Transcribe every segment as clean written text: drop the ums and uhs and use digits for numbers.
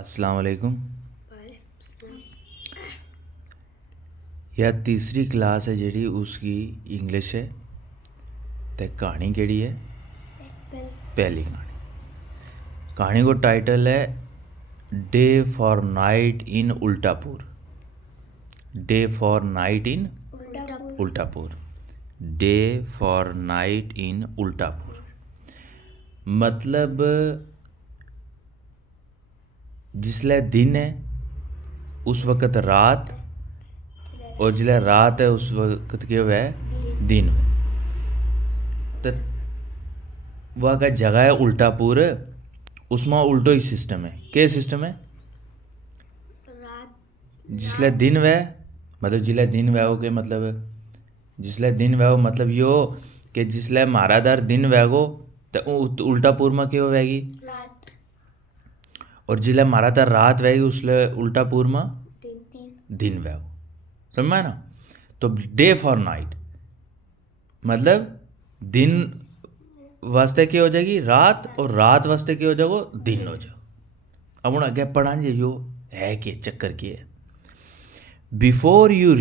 अस्सलाम वालेकुम। यह तीसरी क्लास है जेह्ड़ी उसकी इंग्लिश है ते कहानी केह्ड़ी है पहली कहानी को टाइटल है day for night in Ultapur. Day for night in Ultapur. Day for night in Ultapur मतलब जिसलै दिन है उस वक्त रात और जिसलै रात है उस वक्त केह् होऐ दिन तो वह का जगह है उल्टापुर। उसमें उल्टो ही सिस्टम है। क्या सिस्टम है? जिसलै दिन वै मतलब जिसलै दिन वै हो के मतलब जिसलै दिन वै हो मतलब यो कि जिसलै मारादार दिन वैगो तो उल्टापुर में क्या होवेगी और जिसलै मारादार रात वैगी उसले उल्टापुर में दिन वैगो। समझ में ना? तो डे फॉर नाइट मतलब दिन वास्ते क्या हो जाएगी रात और रात वास्ते क्या हो जाएगो दिन हो जाओ। अब हम अगे पढ़ा जो है कि चक्कर की है। Before you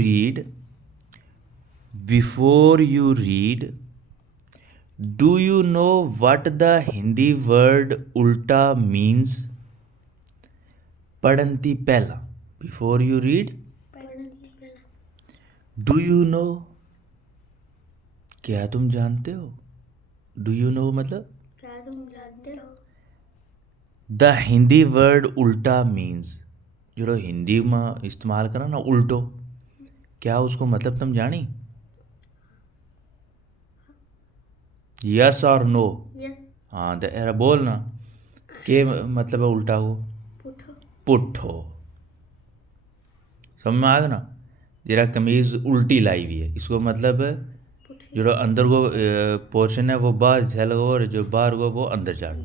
read do you know what the Hindi word उल्टा मीन्स? पढ़न ती पहला before you read do you know क्या तुम जानते हो? डू यू नो मतलब क्या तुम जानते हो? द हिंदी वर्ड उल्टा मीन्स जो हिंदी में इस्तेमाल करा ना उल्टो क्या उसको मतलब तुम जानी? यस और नो? यस। हाँ तो एरा बोल ना के मतलब है उल्टा को पुठो। पुट्ठो। समझ में आ गया ना? जरा कमीज उल्टी लाई हुई है इसको मतलब जो अंदर को पोर्शन है वो बाहर झल गो और जो बाहर को वो अंदर जा गो।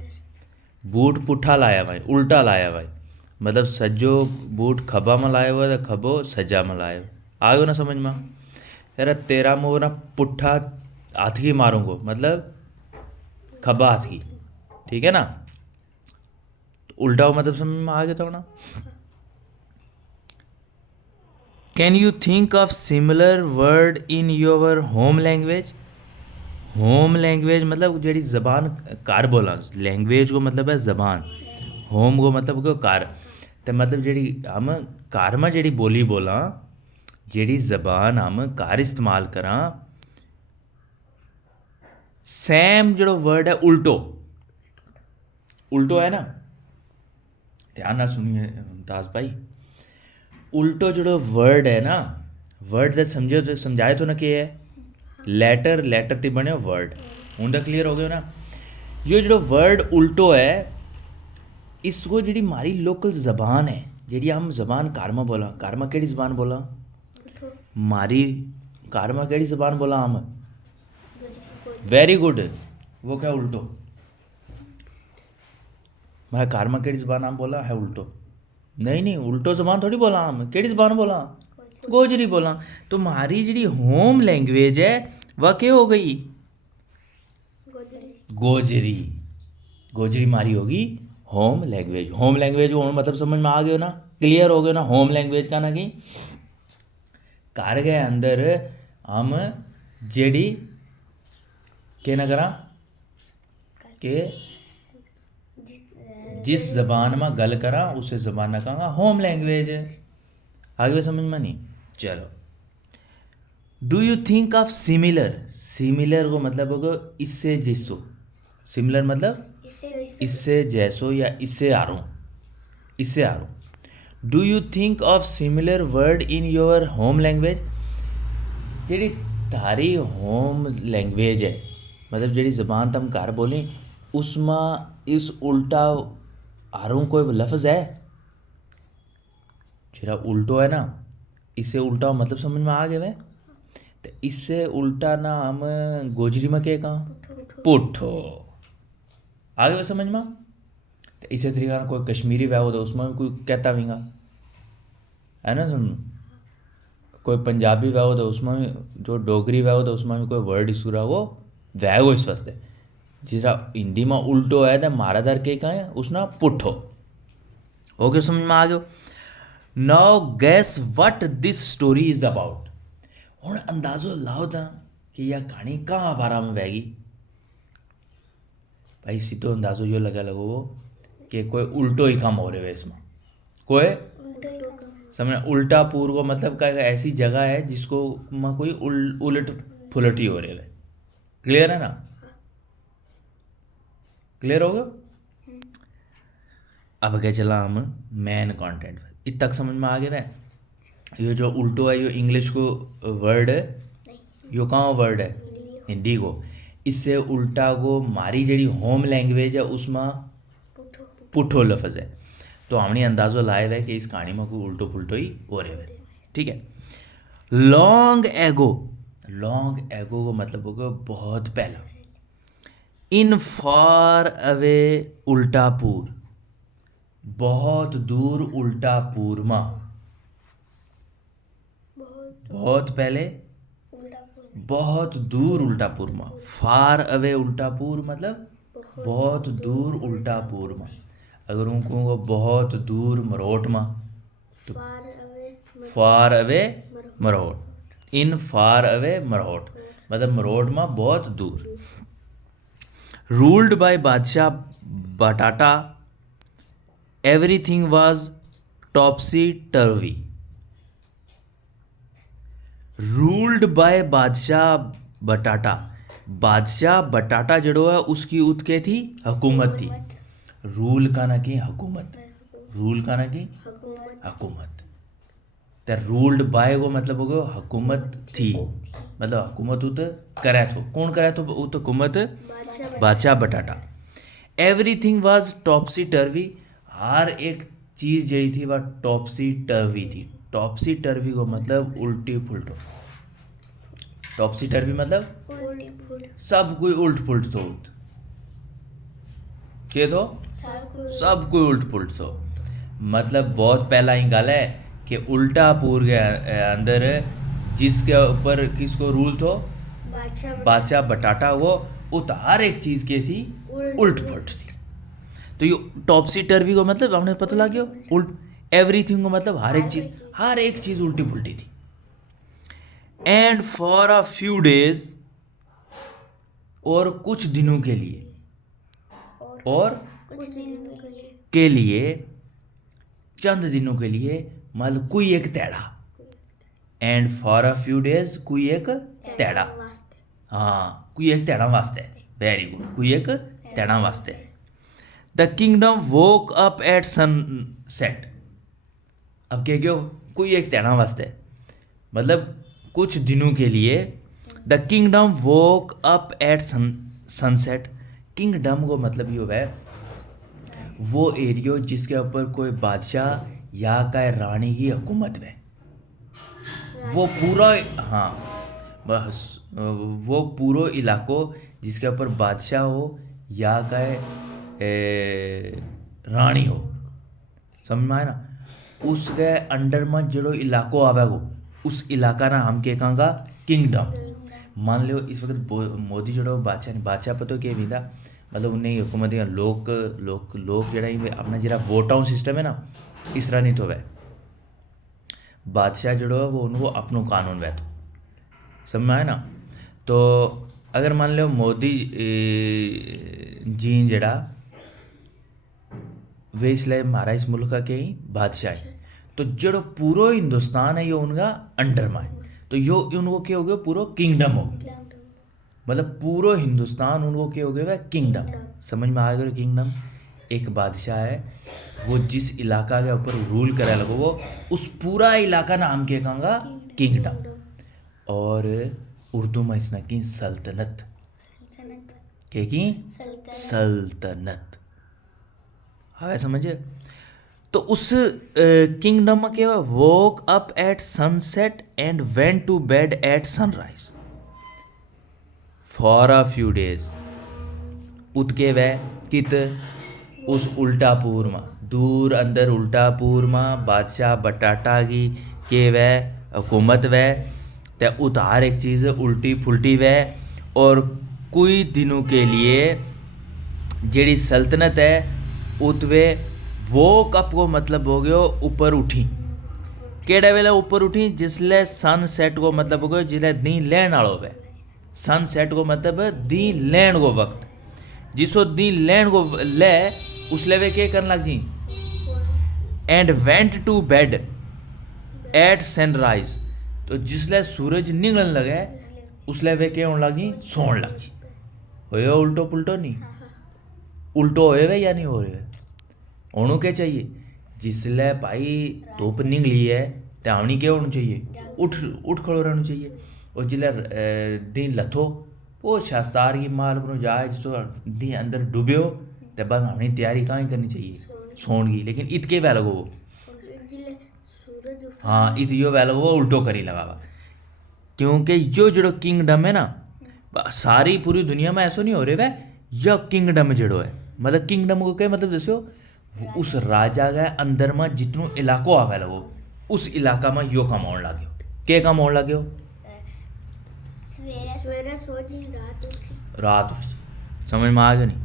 बूट पुट्ठा लाया भाई उल्टा लाया भाई मतलब सज्जो बूट खब्बा में लाया हुआ तो खब्बो सज्जा में लाया आ गयो ना समझ में? यार तेरा मुँह ना पुट्ठा हाथ की मारूंगो मतलब खब्बा हाथ की। ठीक है ना? तो उल्टा हो मतलब समझ में आ गया था ना? Can you think of similar word in your home language? Home language मतलब जेड़ी जबान कार बोला लैंग्वेज को मतलब है जबान होम को मतलब को कार तो मतलब जेड़ी हम कार में जेड़ी बोली बोला जेड़ी जबान हम कार इस्तेमाल करा सेम जो वर्ड है उल्टो उल्टो है ना? ध्यान ना सुनिए दास भाई। उल्टो जो वर्ड है ना वर्ड तो समझो तो समझाए तो ना कि है लेटर ते बने वर्ड हूँ तो क्लियर हो गया ना? ये जो वर्ड उल्टो है इसको जी मारी लोकल जबान है जी हम जबान कारमा बोला कारमा केड़ी जबान बोला मारी कारमा केड़ी जबान बोला हम वेरी गुड वो क्या उल्टो मैं कारमा केड़ी जबान हम बोला है उल्टो नहीं उल्टो जबान थोड़ी बोला हम केड़ी जबान बोला गोजरी बोला। तो हमारी जी होम लैंग्वेज है वह क्या हो गई गोजरी। गोजरी मारी होगी होम लैंग्वेज। होम लैंग्वेज को मतलब समझ में आ गयो ना? क्लियर हो गयो ना? होम लैंग्वेज का ना कि कार के अंदर हम जेडी के ना करा के जिस जबान में गल करा उसे जबान ना कहूँगा होम लैंग्वेज है। आगे समझ में नहीं? चलो do you think of similar? Similar को मतलब होगा इससे जैसो। सिमिलर मतलब इससे जैसो या इससे आरो इससे आरो। Do you think of similar word in your home language? जी थारी होम लैंग्वेज है मतलब जी जबान तुम घर बोली उसमें इस उल्टा आरों कोई लफ्ज़ है जरा उल्टो है ना इससे उल्टा मतलब समझ में आ गया वह तो इससे उल्टा ना हम गोजरी में क्या कहाँ पुट्ठो आ गया समझ में? तो इसी तरीके का कोई कश्मीरी वह हो तो उसमें भी कोई कहता भीगा है ना सुन। कोई पंजाबी वह हो तो उसमें भी जो डोगरी वह हो तो उसमें भी कोई वर्ड इशू रहा वो वह हो इस वास्ते जिस हिंदी में उल्टो है तो मारादार के कहाँ है उसना पुट्ठो ओके, समझ में आ गयो। Now gas what this story is about. हुण अंदाजो लाओ ता कि यह कहानी कहाँ बारा में बहगी। भाई सीधो अंदाजो यो लगा लगो कि कोई उल्टो ही काम हो रहे हो इसमें। कोई समझ, उल्टा पूर्व मतलब का ऐसी जगह है जिसको में कोई उलट फुलट ही हो रहे है। क्लियर है ना? क्लियर हो गया? अब क्या चला हम मेन कंटेंट पर। इत तक समझ में आ गया है? ये जो उल्टो है, ये इंग्लिश को वर्ड है, यो कहाँ वर्ड है? हिंदी को। इससे उल्टा को मारी जड़ी होम लैंग्वेज है उसमें पुठो लफ्ज़ है। तो हमने अंदाज़ो लाया है कि इस कहानी में कोई उल्टो पुल्टो ही हो रहे है। ठीक है। लॉन्ग एगो, लॉन्ग एगो को मतलब हो गया बहुत पहला। इन फार अवे उल्टापुर, बहुत दूर उल्टापुर में। बहुत पहले बहुत दूर उल्टापुर में। फार अवे उल्टापुर मतलब बहुत दूर उल्टापुर में। अगर उनको बहुत दूर मरोट में तो फार अवे मरोट। इन फार अवे मरोट मतलब मरोट में बहुत दूर। रूल्ड बाय बादशाह बटाटा, एवरीथिंग वाज टॉपसी टर्वी। रूल्ड बाय बादशाह बटाटा, बादशाह बटाटा जड़ो है उसकी उत्के थी हुकूमत थी। रूल का ना की हुकूमत, रूल का ना की हुकूमत। तो रूल्ड बाय को मतलब हो गया हुकूमत थी, मतलब हुकूमत उत करे थो। कौन करे थो उत हुकूमत? बादशाह बटाटा। एवरीथिंग वाज टॉपसी टर्वी, हर एक चीज़ जड़ी थी वह टॉपसी टर्वी थी। टॉपसी टर्वी को मतलब उल्टी फुलटो। टॉपसी टर्वी मतलब सब कोई उल्ट पुल्ट तो के तो सब कोई उल्ट पुल्ट तो मतलब बहुत पहला ही गल है कि उल्टापुर के अंदर जिसके ऊपर किसको रूल थो? बादशाह बटाटा। वो उत हर एक चीज़ के थी उल्ट पुल्ट थी। तो ये टॉपसी टर्वी को मतलब हमने पता लग गया उल्ट। एवरीथिंग को मतलब हर एक चीज़ उल्टी पुल्टी थी। And for a few days, और कुछ दिनों के लिए, और के लिए चंद दिनों के लिए मतलब कोई एक तेड़ा। And for a few days कोई एक तेड़ा। हाँ, कोई एक तेड़ा वास्ते। वेरी गुड, कोई एक तेड़ा वास्ते। The kingdom woke up at sunset. अब क्या क्यों कोई एक तेड़ा वास्ते मतलब कुछ दिनों के लिए। The kingdom woke up at sunset. Kingdom को मतलब ये है वो एरियो जिसके ऊपर कोई बादशाह या का रानी की हुकूमत है। वो पूरा, हाँ बस वो पूरा इलाको जिसके ऊपर बादशाह हो या का रानी हो, समझ में आए ना? उसके अंडर में जो इलाको आवेगो उस इलाका ना हम के कहांगा किंगडम। मान लो इस वक्त मोदी जो बादशाह पता क्या भी था मतलब उन्हें हुकूमत लोग लोग लोग जरा अपना जरा वोट आउट सिस्टम है ना, इस तरह नहीं तो वह बादशाह जो है वो उनको अपनों कानून वह तो समझ में आए ना। तो अगर मान लो मोदी जी जरा वे इसलिए हमारा इस मुल्क का क्या ही बादशाह है, तो जो पूरा हिंदुस्तान है ये उनका अंडर में है। तो यो उनको क्या हो गया पूरा किंगडम हो गया, मतलब पूरा हिंदुस्तान उनको क्या हो गया वह किंगडम। समझ में आ गया? किंगडम एक बादशाह है वो जिस इलाका के ऊपर रूल करे लगो वो उस पूरा इलाका नाम के कहूँगा किंगडम। और उर्दू में इसना की सल्तनत के की सल्तनत आवे समझे। तो उस किंगडम में क्या woke up at sunset and went to bed at sunrise for a few days. उतके वह कित उस उल्टापुर में दूर अंदर उल्टापुर में बादशाह बटाटा की के वह हुकूमत वह ते उतार एक चीज़ उल्टी फुल्टी वह। और कोई दिनों के लिए जेड़ी सल्तनत है उत वे वोक अप को मतलब हो गयो ऊपर उठी। केड़े वेले ऊपर उठी? जिसले सनसेट को मतलब हो गयो जिसले दी लैण वालो वे। सनसेट को मतलब दी लैण को वक्त। जिसो दी लैण को ले उसले वे क्या करन लग जी? And went to bed at sunrise. तो जिसले सूरज निकलन लगे उसले वे क्या होने लग जी? सोन लग जी। होयो उल्टो पुल्टो नहीं? उल्टो होए वे या नहीं हो रहे? होनू क्या चाहिए? जिसले भाई धूप निकली है तो हमनी क्या होना चाहिए? उठ उठ खड़ो रहना चाहिए। और जिले दिन लथो वो शास्तार की माल को जाए जिसो दिन अंदर डूब्यो तो बस हमनी तैयारी कहाँ करनी चाहिए? सोन की। लेकिन इत के वैल वो जिले सूरज उठ हाँ इत यो वैल वो उल्टो करी लगा। क्योंकि यो जड़ो किंगडम है ना सारी पूरी दुनिया में ऐसा नहीं हो रहे वे यह किंगडम जड़ो है मतलब किंगडम को क्या मतलब दस्यो उस राजा के अंदर में जितनो इलाको आवे लगो उस इलाका में यो काम होने लाग्यो। के काम होने लाग्यो? सवेरे सो जी रात उठी रात उठ समझ में आ गया नहीं?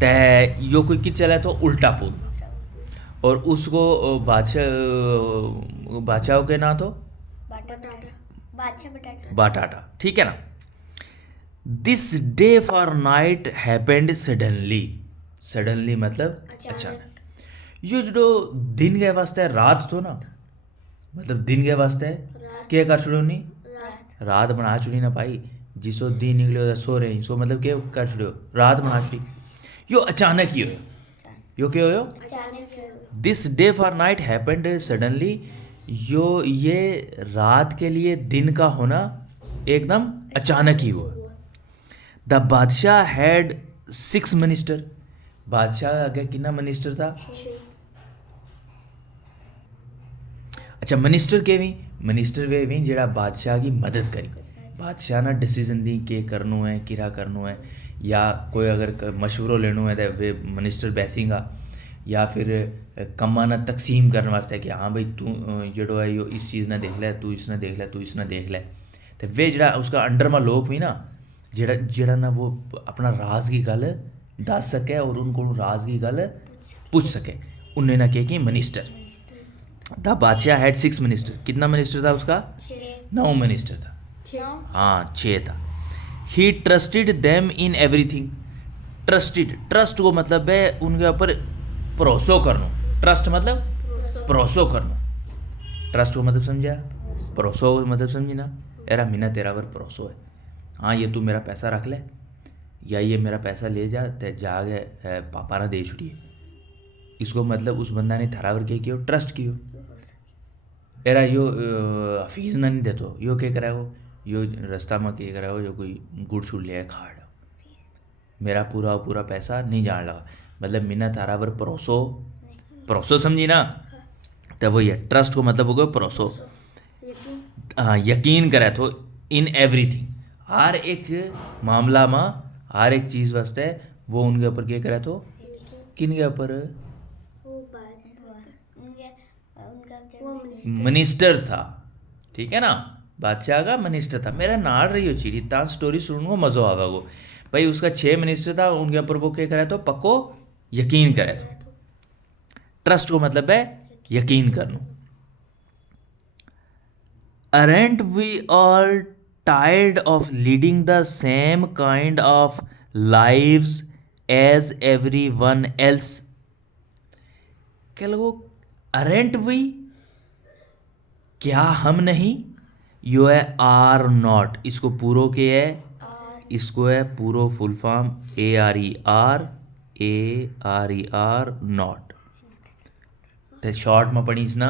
तय यो कोई कि चले तो उल्टा पुल और उसको बादशाह के ना तो बटाटा बादशाह बटाटा बाटाटा। ठीक है ना? This day for night happened suddenly. Suddenly मतलब अचानक। यो जो दिन के वास्ते रात तो ना मतलब दिन के वास्ते क्या कर छुड़ो नहीं? रात बना छुड़ी ना भाई। जिसो दिन निकलो तो सो रहे सो मतलब क्या कर छुड़ो? रात बना छुड़ी। यो अचानक ही हो। यो क्या हो? अचानक this day for night happened suddenly. यो ये रात के लिए दिन का होना एकदम अचानक ही हुआ। द बादशाह हैड 6 मिनिस्टर। बादशाह का आगे कितना मिनिस्टर था? अच्छा मिनिस्टर के भी मिनिस्टर वे भी जेड़ा बादशाह की मदद करी। बादशाह ना डिसीजन दी के करनो है किरा करनो है या कोई अगर मशवरो लेनो है तो वे मिनिस्टर बैसेगा या फिर कम्मा ना तकसीम करने वास्ते कि हाँ भाई तू जड़ो है यो इस चीज़ ने देख ले तू इसने देख ले तू इसने देख ले। तो वे जड़ा उसका अंडर में लोग भी ना जेड़ा जेड़ा ना वो अपना राज की गल दस सके और उनको राज की गल पूछ सके उन्हें ना कहे कि मिनिस्टर। द बादशाह हैड 6 मिनिस्टर। कितना मिनिस्टर था उसका? 9 मिनिस्टर था। हाँ 6 था। He trusted them in everything. Trusted trust को मतलब है उनके ऊपर भरोसो करना। ट्रस्ट मतलब भरोसो करना। ट्रस्ट को मतलब समझा? भरोसो को मतलब समझी ना? यार मीना तेरा पर भरोसो है हाँ ये तू मेरा पैसा रख ले या ये मेरा पैसा ले जा ते जाके पापा ना दे छुड़िए। इसको मतलब उस बंदा ने थारा पर क्या किया? ट्रस्ट कियो। एरा यो हफीज ना नहीं देतो यो क्या करा वो यो रास्ता में क्या करा वो जो कोई गुड़ छुड़ लिया खाड़ मेरा पूरा पूरा पैसा नहीं जान लगा मतलब मीना थारा पर भरोसो भरोसो समझी ना? तो वो ये ट्रस्ट को मतलब हो गया भरोसो। हाँ यकीन करे तो इन एवरीथिंग हर एक मामला में हर एक चीज़ वास्ते वो उनके ऊपर क्या करे तो किन के ऊपर? मिनिस्टर था। ठीक है ना? बादशाह का मिनिस्टर था। मेरा नाड़ रही हो चीड़ी ता स्टोरी सुनने को मज़ो आवा वो भाई उसका 6 मिनिस्टर था उनके ऊपर वो क्या करे तो पक्को यकीन करे तो। ट्रस्ट को मतलब है यकीन करना। Aren't we all tired of leading the same kind of lives as everyone else? क्या लोगों aren't we क्या हम नहीं? यो है आर नॉट। इसको पूरो के है इसको है पूरो फुल फॉर्म ARE नॉट। तो शॉर्ट में पढ़ी इसना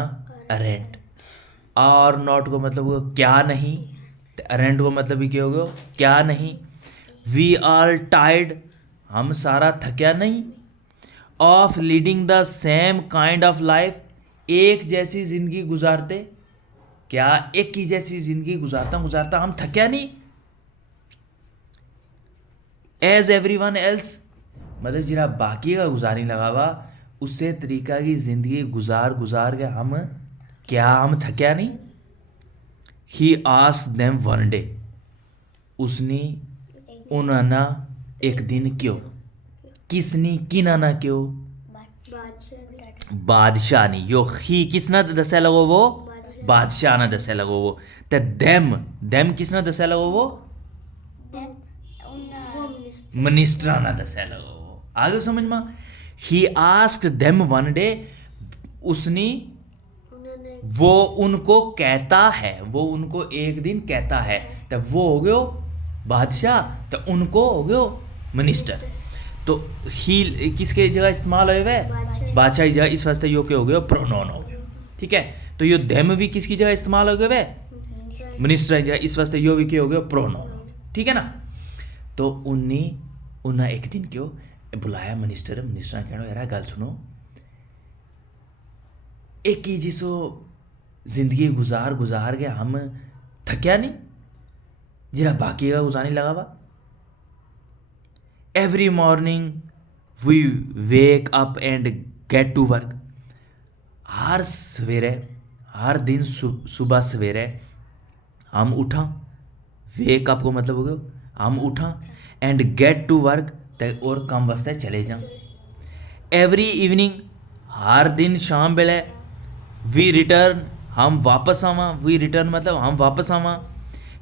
अरेंट। आर नॉट को मतलब वो क्या नहीं तो अरेंट को मतलब भी क्या हो गया क्या नहीं। वी आर टायर्ड हम सारा थक्या नहीं। Of leading the same kind of life एक जैसी जिंदगी गुजारते क्या एक ही जैसी जिंदगी गुजारता गुजारता हम थक्या नहीं। एज एवरीवन एल्स मतलब जरा बाकी का गुजारी लगा हुआ उससे तरीका की ज़िंदगी गुजार गुजार के हम क्या हम थक्या नहीं। He ask them one day उसने उन्होंने एक दिन क्यों किसने किना ना क्यों बादशाह नहीं यो ही किसने दसे लगो वो बादशाह ने दसे लगो वो ते देम किसने दसे लगो वो देन वो उन मिनिस्टर मिनिस्टर ने दसे लगो वो आगे समझ में he asked them one day उसने उन्होंने वो उनको कहता है वो उनको एक दिन कहता है तो वो हो गयो बादशाह तो उनको हो गयो मिनिस्टर तो ही किसके जगह इस्तेमाल हुए हुए बादशाह की जगह इस वास्ते यो के हो गयो प्रोनाउन हो गयो ठीक है तो यो देम भी किसकी जगह इस्तेमाल हो गए हुए मिनिस्टर की जगह इस वास्ते यो भी के हो गयो प्रोनाउन हो गयो ठीक है ना तो उन्हें एक दिन क्यों बुलाया मिनिस्टर ने कहना यार गल सुनो एक ही जिसो जिंदगी गुजार के हम थक्या नहीं जरा बाकी का गुजारने लगा वा every morning we wake up and get to work हर सवेरे हर दिन सुबह सवेरे हम उठा वेक अप को मतलब हो गया हम उठा एंड गेट टू वर्क और काम वास्ते चले जा एवरी इवनिंग हर दिन शाम बेले वी रिटर्न हम वापस आवा वी रिटर्न मतलब हम वापस आवा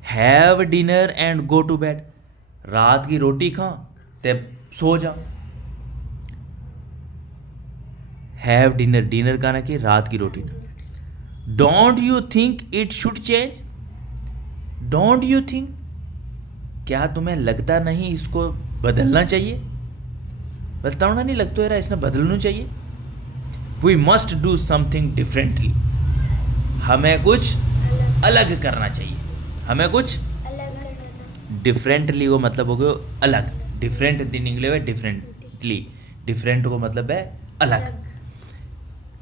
have dinner and go to bed रात की रोटी खा ते सो जा हैव डिनर डिनर का ना कि रात की रोटी don't you think it should change don't you think क्या तुम्हें लगता नहीं इसको बदलना चाहिए बताओ ना नहीं लगता यार इसने बदलना चाहिए we must do something differently हमें कुछ अलग करना चाहिए हमें कुछ अलग करना डिफरेंटली को मतलब हो गया अलग डिफरेंट दिन निकले हुए डिफरेंटली डिफरेंट को मतलब है अलग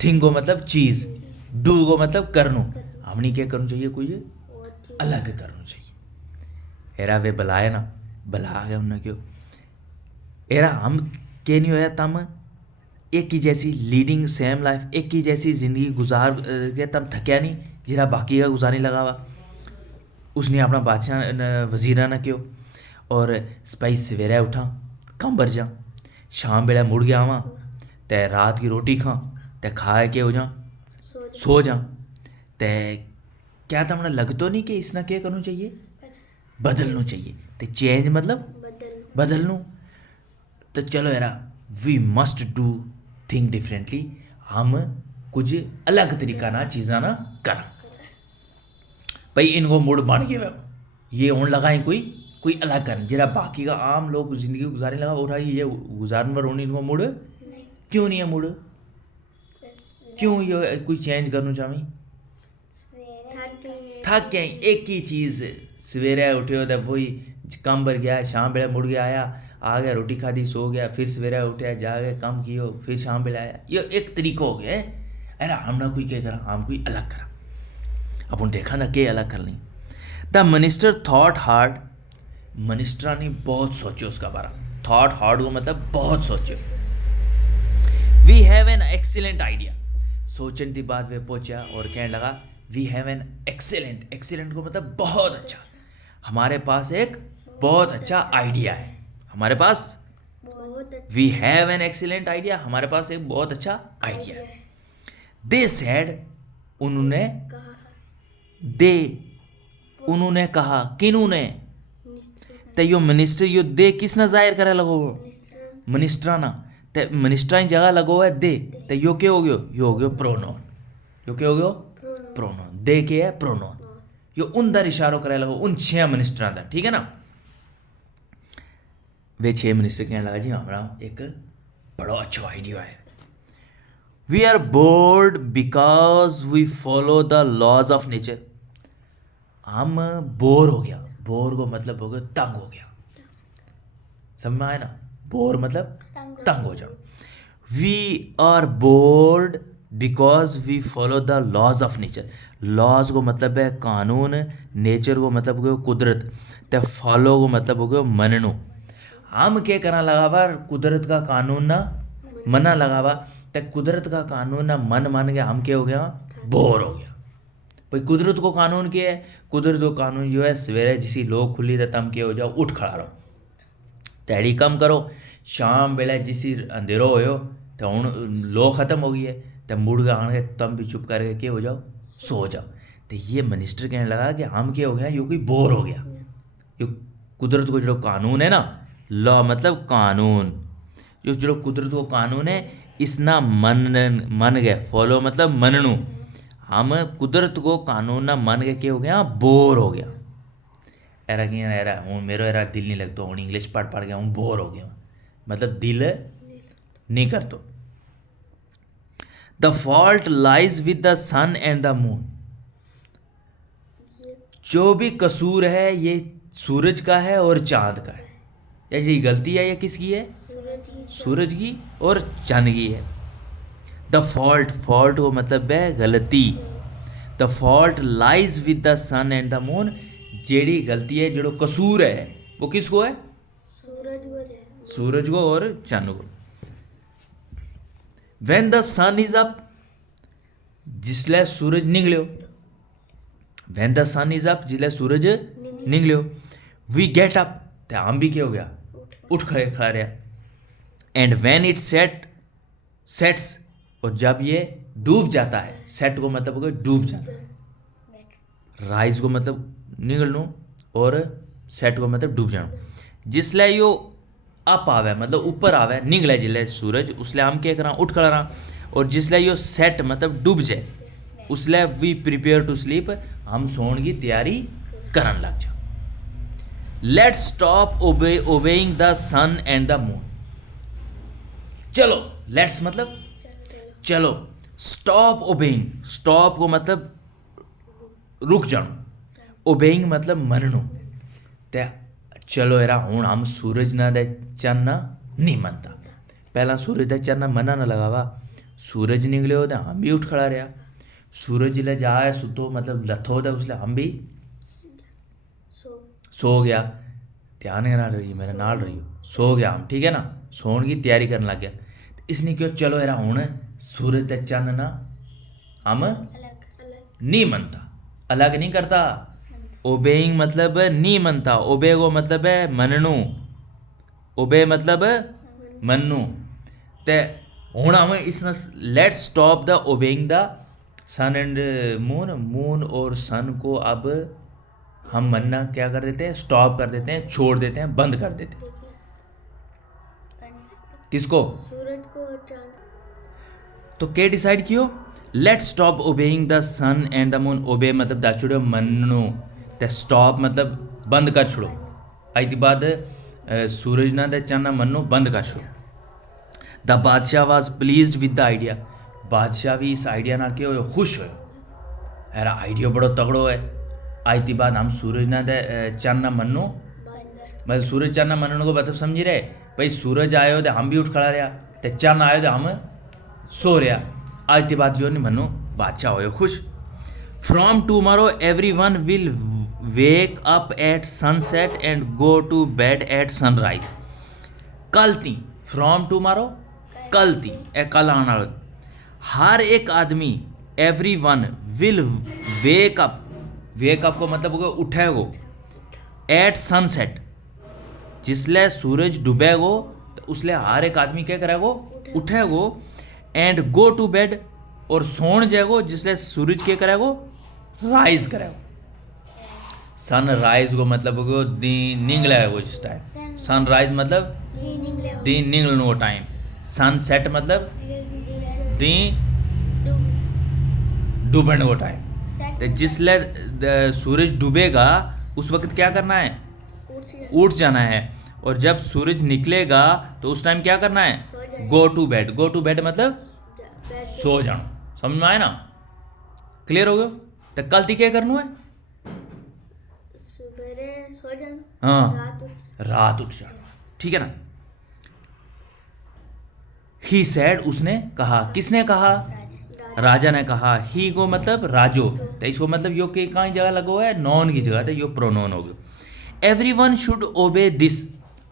थिंग को मतलब चीज़ डू को मतलब करनो हमने क्या करना चाहिए कोई और चीज अलग करना चाहिए एरा वे बुलाए ना बुला गया उन्हें क्यों एरा हम के नहीं होया तम एक ही जैसी लीडिंग सेम लाइफ एक ही जैसी ज़िंदगी गुजार के तम थक्या नहीं जरा बाकी का गुजारने लगा हुआ उसने अपना बादशाह वजीरा ना क्यों और सपाई सवेरे उठा कम बर जा शाम बेला मुड़ गया आवा ते रात की रोटी खा ते खाए के हो जा सो जा ते क्या तमने लगतो नहीं कि इसना क्या करना चाहिए बदलना चाहिए ते चेंज मतलब बदल बदलनू तो चलो यार we must do think differently हम कुछ अलग तरीका ना चीज़ा ना करा भाई इनको मूड बन गया ये होने लगा है कोई अलग कर जरा बाकी का आम लोग जिंदगी गुजारने लगा और ये गुजारने पर होने इनको मूड क्यों नहीं है मूड क्यों ये कोई चेंज करना चाहे सवेरे थक गए एक ही चीज़ सवेरे उठे तो वही काम पर गया शाम बेला मुड़ गया आया आ गया रोटी खाधी सो गया फिर सवेरे उठा जाके काम कियो फिर शाम बेला आया ये एक तरीका हो गया है अरे हम ना कोई क्या करा हम कोई अलग करा अपन देखा ना के अलग कर ली the minister thought hard minister ने बहुत सोचे उसका बारे थॉट हार्ड को मतलब बहुत सोचे we have an excellent idea सोचने की बात वे पहुंचा और कहने लगा वी हैव एन एक्सीलेंट को मतलब बहुत अच्छा हमारे पास एक बहुत अच्छा आइडिया है हमारे पास बहुत अच्छा we have an excellent idea हमारे पास एक बहुत अच्छा आइडिया है दे सेड उन्होंने कहा दे उन्होंने कहा किन्होंने मिनिस्टर ते यो मिनिस्टर यो दे किसने जाहिर करे लगो मिनिस्टर मिनिस्टर ना ते मिनिस्टर की जगह लगो है दे ते यो क्या हो गयो यो हो गयो प्रोनोन यो क्या हो गयो प्रोनोन दे के है प्रोनोन यो उन दर इशारों करे लगो उन 6 मिनिस्टर दा ठीक है ना वे 6 मिनिस्टर कहने लगा जी हमारा एक बड़ा अच्छा आइडिया है we are bored because we follow the laws of nature हम बोर हो गया बोर को मतलब हो गया तंग हो गया समझ में आया ना बोर मतलब तंग हो जाओ we are bored because we follow the laws of nature laws को मतलब है कानून नेचर को मतलब हो गया कुदरत ते फॉलो को मतलब हो गया मननो हम क्या करना लगा हुआ कुदरत का कानून ना मना लगा हुआ ते कुदरत का कानून ना मन गया हम क्या हो गया बोर हो गया भाई कुदरत को कानून क्या है कुदरत को कानून जो है सवेरे जिसी लोग खुली तो तम क्या हो जाओ उठ खड़ा रहो तैड़ी कम करो शाम बेले जिसी अंधेरो हो तो हूँ लो खत्म हो गई है तो मुड़ के आने तुम भी चुप करके क्या हो जाओ, सो जाओ। तो ये मिनिस्टर कहने लगा कि हम क्या हो गया, यो कोई बोर हो गया। यो कुदरत को जो कानून है ना, लॉ मतलब कानून, जो कुदरत को कानून है इसना मन गए, फॉलो मतलब मननू। हम कुदरत को कानून ना मन के क्या हो गया, बोर हो गया। एरा कि एरा हूँ मेरो एरा दिल नहीं लगता, हूँ इंग्लिश पढ़ पढ़ गया हूँ बोर हो गया, मतलब दिल नहीं करतो। The fault lies with the sun and the moon, जो भी कसूर है ये सूरज का है और चांद का है। या ये गलती है, ये किसकी है, सूरज की सूरज की और चांद की है। द फॉल्ट, फॉल्ट को मतलब है गलती। The fault lies with the sun and the moon, जेड़ी गलती है जेड़ो कसूर है वो किसको है, सूरज को है। सूरज को और चांद को। When the sun is up, जिसले सूरज निकलियो, when the sun is up जिसले सूरज निकलियो, वी गेट अप, तो हम भी क्या हो गया, उठ खड़े खड़ा रहा। एंड व्हेन इट सेट्स, और जब ये डूब जाता है, सेट को मतलब हो गया डूब जाना, राइज को मतलब निकलनू और सेट को मतलब डूब जाना। जिसले यो अप आवे मतलब ऊपर आवे, निकले जिले सूरज, उसले हम क्या करा, उठ खड़ा रहा। और जिसले यो सेट मतलब डूब जाए, उसले वी प्रिपेयर टू स्लीप, हम सोने की तैयारी करन लग जा। Let's stop obeying the sun and the moon, चलो लेट्स मतलब चलो, स्टॉप ओबेइंग, स्टॉप को मतलब रुक जाओ, ओबेइंग मतलब मननो। ते चलो यार हूँ हम सूरज ना दे चन्न ना नहीं मनता, पहला सूरज दे चन्न मना ना लगावा, सूरज निकले हो तो हम भी उठ खड़ा रहा। सूरज जिले जाए सुतो मतलब लथो तो उसले हम भी सो गया। ध्यान के नाल रही, मेरे नाल रही हो, सो गया हम, ठीक है ना, सोने की तैयारी करने लग गया। इसने क्यों चलो यार हूँ सूरज दे चन्न ना हम नहीं मनता, अलग नहीं करता। ओबेइंग मतलब नहीं मनता, ओबे को मतलब है मननू, ओबे मतलब मननू। ते हूँ हम इसमें let's stop the obeying the sun and moon, moon और सन को अब हम मनना क्या कर देते हैं, स्टॉप कर देते हैं, छोड़ देते हैं, बंद कर देते हैं। किसको, सूरज को और चांद। तो क्या डिसाइड कियो, let's stop obeying the sun and the moon. Obey मतलब दा छुड़ो मननो, ते स्टॉप मतलब बंद कर छोड़ो। आज के बाद सूरज ना दे चांद मनो बंद कर छोड़ो। द बादशाह was pleased with the idea, बादशाह भी इस आइडिया ना क्या हो, खुश हो, यार आइडिया बड़ो तगड़ो है। आज के बाद हम सूरज ना दे चांद ना मनो, मतलब सूरज चांद ना मनने को मतलब समझी रहे भाई, सूरज आयो तो हम भी उठ खड़ा रहा, ते चांद आयो तो हम सो रहा। आज के बाद जो नहीं मनो, बादशाह हो खुश। From tomorrow everyone will wake up at sunset and go to bed at sunrise. कल ती, फ्रॉम टूमारो कल ती, ए कल आने वाला, हर एक आदमी, every one will wake up, wake up को मतलब होगा उठेगो, एट सनसेट जिसले सूरज डूबेगो तो उसले हर एक आदमी क्या करेगो, उठेगो। एंड गो टू बेड, और सोन जाएगो जिसले सूरज क्या करेगो, राइज करेगो। सन राइज को मतलब होगा दिन निकलेगो जिस टाइम, सनराइज मतलब दिन निकलने को टाइम, सनसेट मतलब दिन डूबने को टाइम। तो जिसले सूरज डूबेगा उस वक्त क्या करना है, उठ जाना है। और जब सूरज निकलेगा तो उस टाइम क्या करना है, go to bed. Go to bed मतलब सो जाना, समझ में आए ना, क्लियर हो गया। तो कल ती क्या करना है, सवेरे सो जाना, हाँ रात उठ जाना, ठीक है ना। ही सैड, उसने कहा, किसने कहा, राजा ने कहा। ही को मतलब राजो, तो इसको मतलब यो के कहाँ जगह लगा हुआ है, नॉन की जगह, तो यो प्रोनोन हो गया। Everyone should obey this,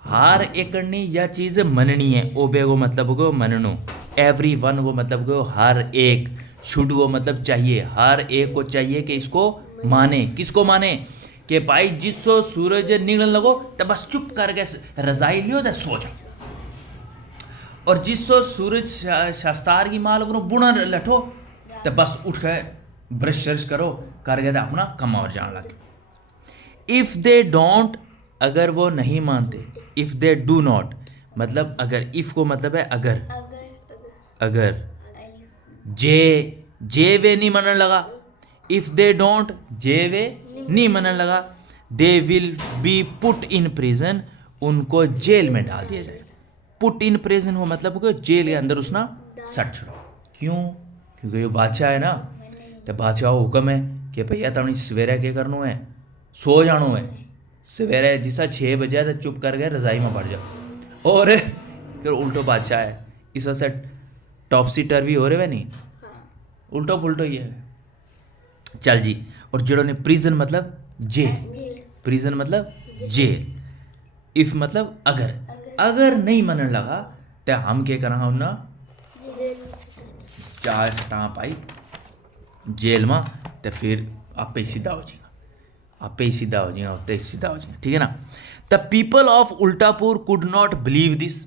हर एक करनी यह चीज़ मननी है। ओबे को मतलब होगा मननो, एवरी वन को मतलब होगा हर एक, शुड को मतलब चाहिए, हर एक को चाहिए कि इसको माने। किसको माने, कि भाई जिसको सूरज निकलने लगो तो बस चुप करके रजाई लियो तो सो जाओ। और जिसो सूरज शास्तार की माल करो बुना लठो तो बस उठ के ब्रश श्रश करो कर गए तो अपना कम और जान लगे। इफ़ दे डोंट, अगर वो नहीं मानते, इफ़ दे डू नॉट मतलब अगर, इफ़ को मतलब है अगर, अगर जे वे नहीं मनन लगा, इफ़ दे डोंट जे वे नहीं मनन लगा, they will be put in prison, उनको जेल में डाल दिया जाएगा। पुट इन प्रिजन हो मतलब कि जेल के अंदर उसना सट छड़ो। क्यों? क्योंकि ये बादशाह है ना, तो बादशाह को हुक्म है कि भैया तुमने सवेरे क्या करना है, सो जानो है, सवेरे जिसा 6 बजे तो चुप करके रजाई में पड़ जाओ। और फिर उल्टो बादशाह है, इस वजह से टॉपसी टर्वी हो रहे वे नहीं, उल्टो पुल्टो ही है। चल जी, और जड़ों ने प्रिजन मतलब जेल, प्रिजन मतलब जेल, इफ मतलब अगर, अगर नहीं मनन लगा तो हम क्या करा उन्ना 4 सटा पाई जेल में, तो फिर आपे ही सीधा हो जाएगा, आपे ही सीधा हो जाएगा, उत्ते ही सीधा हो जाएगा, ठीक है ना। The people of Ultapur could not believe this,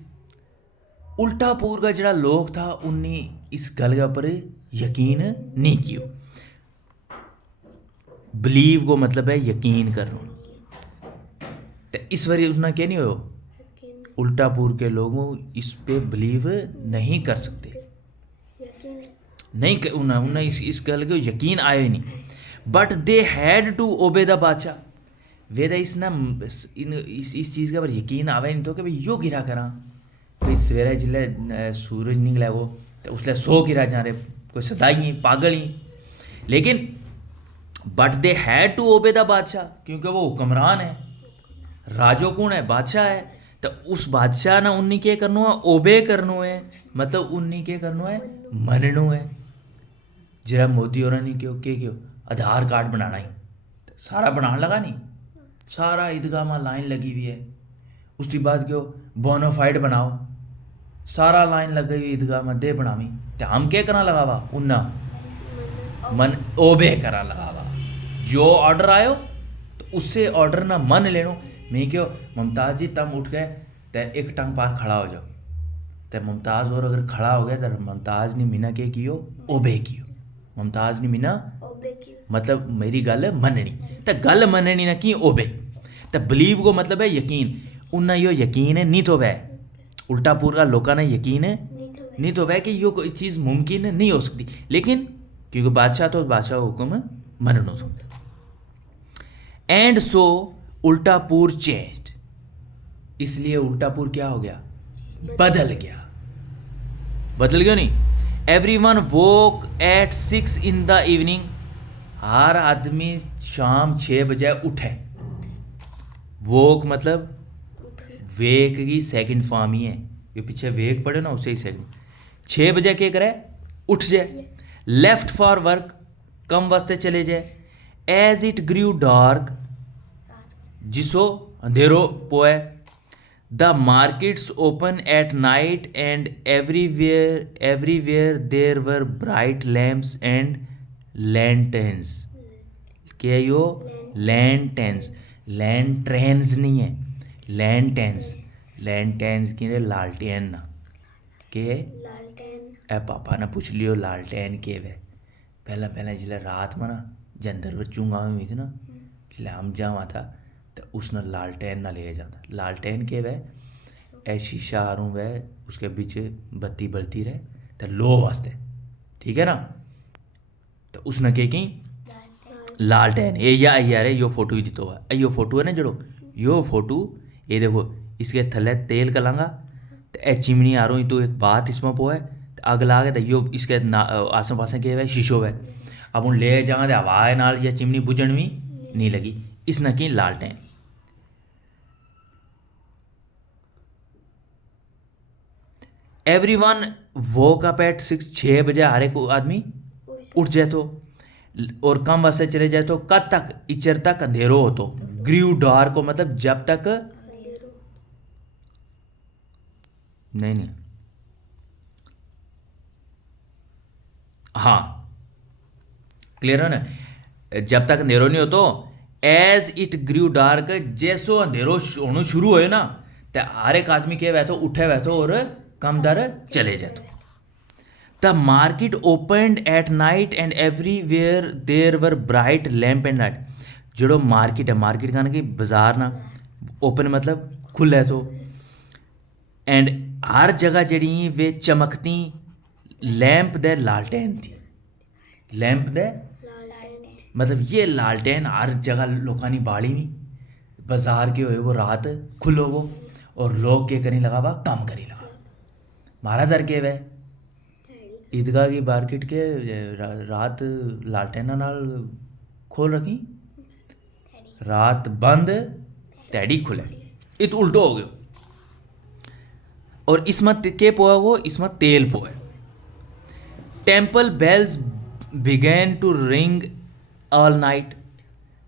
Ultapur का जड़ा लोग था उन्हें इस गल के ऊपर यकीन नहीं किया। बिलीव को मतलब है यकीन करना, तो इस बार उसने क्या नहीं हो, उल्टापुर के लोगों इस पे बिलीव नहीं कर सकते, नहीं उन्हें इस गल को यकीन आया ही नहीं। But they had to obey the badshah, वे इस ना इस चीज़ के ऊपर यकीन आवे नहीं तो कि भाई यो गिरा करा, भाई सवेरे जिले सूरज निकला वो तो उसले सो गिरा जा रहे, कोई सदाई पागल ही, लेकिन but they had to obey the badshah, क्योंकि वो हुक्मरान है, राजो कौन है, बादशाह है, तो उस बादशाह ना उन्हीं के करनो है, ओबे करनो है, मतलब उन्हीं के करनो है, मननो है। जरा मोदी और ने क्यों आधार कार्ड बनाना ही, तो सारा बनाने लगा नहीं, सारा ईदगाह में लाइन लगी हुई है, उसके बाद क्यों बोनाफाइड बनाओ, सारा लाइन लगी हुई ईदगाह में दे बनावी, तो हम क्या करना लगा वा उन्ना मन ओबे करा लगा वा, जो ऑर्डर आयो तो उससे ऑर्डर ना मन लेनो। मैं क्यों मुमताज़ जी तम उठ गए तो एक टंग पार खड़ा हो जाओ, तो मुमताज़ और अगर खड़ा हो गया तो मुमताज़ ने मीना के कियो, ओबे कियो, मुमताज़ ने मीना मतलब मेरी गल मननी, तो गल मननी ना की ओबे, तो बिलीव को मतलब है यकीन, उन्ना यो यकीन है नहीं तो वह उल्टापुर का लोगों ने यकीन है नहीं तो वह कि यो कोई चीज़ मुमकिन नहीं हो सकती, लेकिन क्योंकि बादशाह तो बादशाह हुक्म मननो समझो। एंड सो उल्टापुर चेंज, इसलिए उल्टापुर क्या हो गया, बदल गया, बदल गया नहीं। Everyone woke at 6 in the evening, हर आदमी शाम 6 बजे उठे, वोक मतलब वेक की सेकंड फॉर्म ही है, ये पीछे वेक पढ़े ना उसे ही सेकंड, 6 बजे क्या करे, उठ जाए, लेफ्ट फॉर वर्क कम वास्ते चले जाए, एज इट ग्रू डार्क जिसो अंधेरो पोए, the markets open at night and everywhere there were bright lamps and lanterns, क्या यो लैंटर्न्स, लैंटर्न्स नहीं है, लैंटर्न्स, लैंटर्न्स की लालटेन ना के ए पापा ने पूछ लियो लालटेन के वे, पहला पहला जिले रात में ना जंदर वर चूंगा में हुई थी ना, जिले हम जावा था तो उसने लालटेन ना ले जाता, लालटेन के वे ए शीशा आरूँ वे उसके बीच बत्ती बढ़ती रहे तो लो वास्ते, ठीक है ना, तो उसने क्या की लालटेन, ये यार यो फोटो ही दितो है, यो फोटो है ना जड़ो, यो फोटो ये देखो इसके थले तेल कलांगा तो ए चिमनी आ रही तो एक बात इसमें पोए तो आग लागे तो यो इसके आसे पासे के वे शीशो है, अब उन ले जाएंगे तो हवा नाल या चिमनी बुझन भी नहीं लगी, इसने की लालटेन। एवरीवन वोक अप एट 6 बजे हर एक आदमी उठ जाए तो, और कम वास्ते चले जाए तो कब तक, इचर तक अंधेरो हो तो, ग्रू डार्क को मतलब जब तक नहीं हाँ क्लियर है ना, जब तक अंधेरो नहीं हो तो, एज इट ग्रू डार्क जैसो अंधेरो होना शुरू हो ना तो हर एक आदमी के वैसो उठे वैसो और कम दर चले जाते। The market opened at night and everywhere there were bright lamp and light. जो मार्केट है, मार्केट का ना कि बाजार ना, ओपन मतलब खुला तो, एंड हर जगह जड़ी वे चमकती लैंप दे लालटेन थी। लैंप दे लालटेन मतलब ये लालटेन हर जगह लोगों ने बाड़ी हुई, बाजार के हुए वो रात खुलो वो, और लोग के करी लगा वा काम करी लगा। मारा दर के वह ईदगाह की मार्केट के रात लालटेना नाल खोल रखी, रात बंद तैड़ी खुले। इत उल्टो हो गयो। और इसमें के पोया वो, इसमें तेल पोए। Temple bells began to ring all night.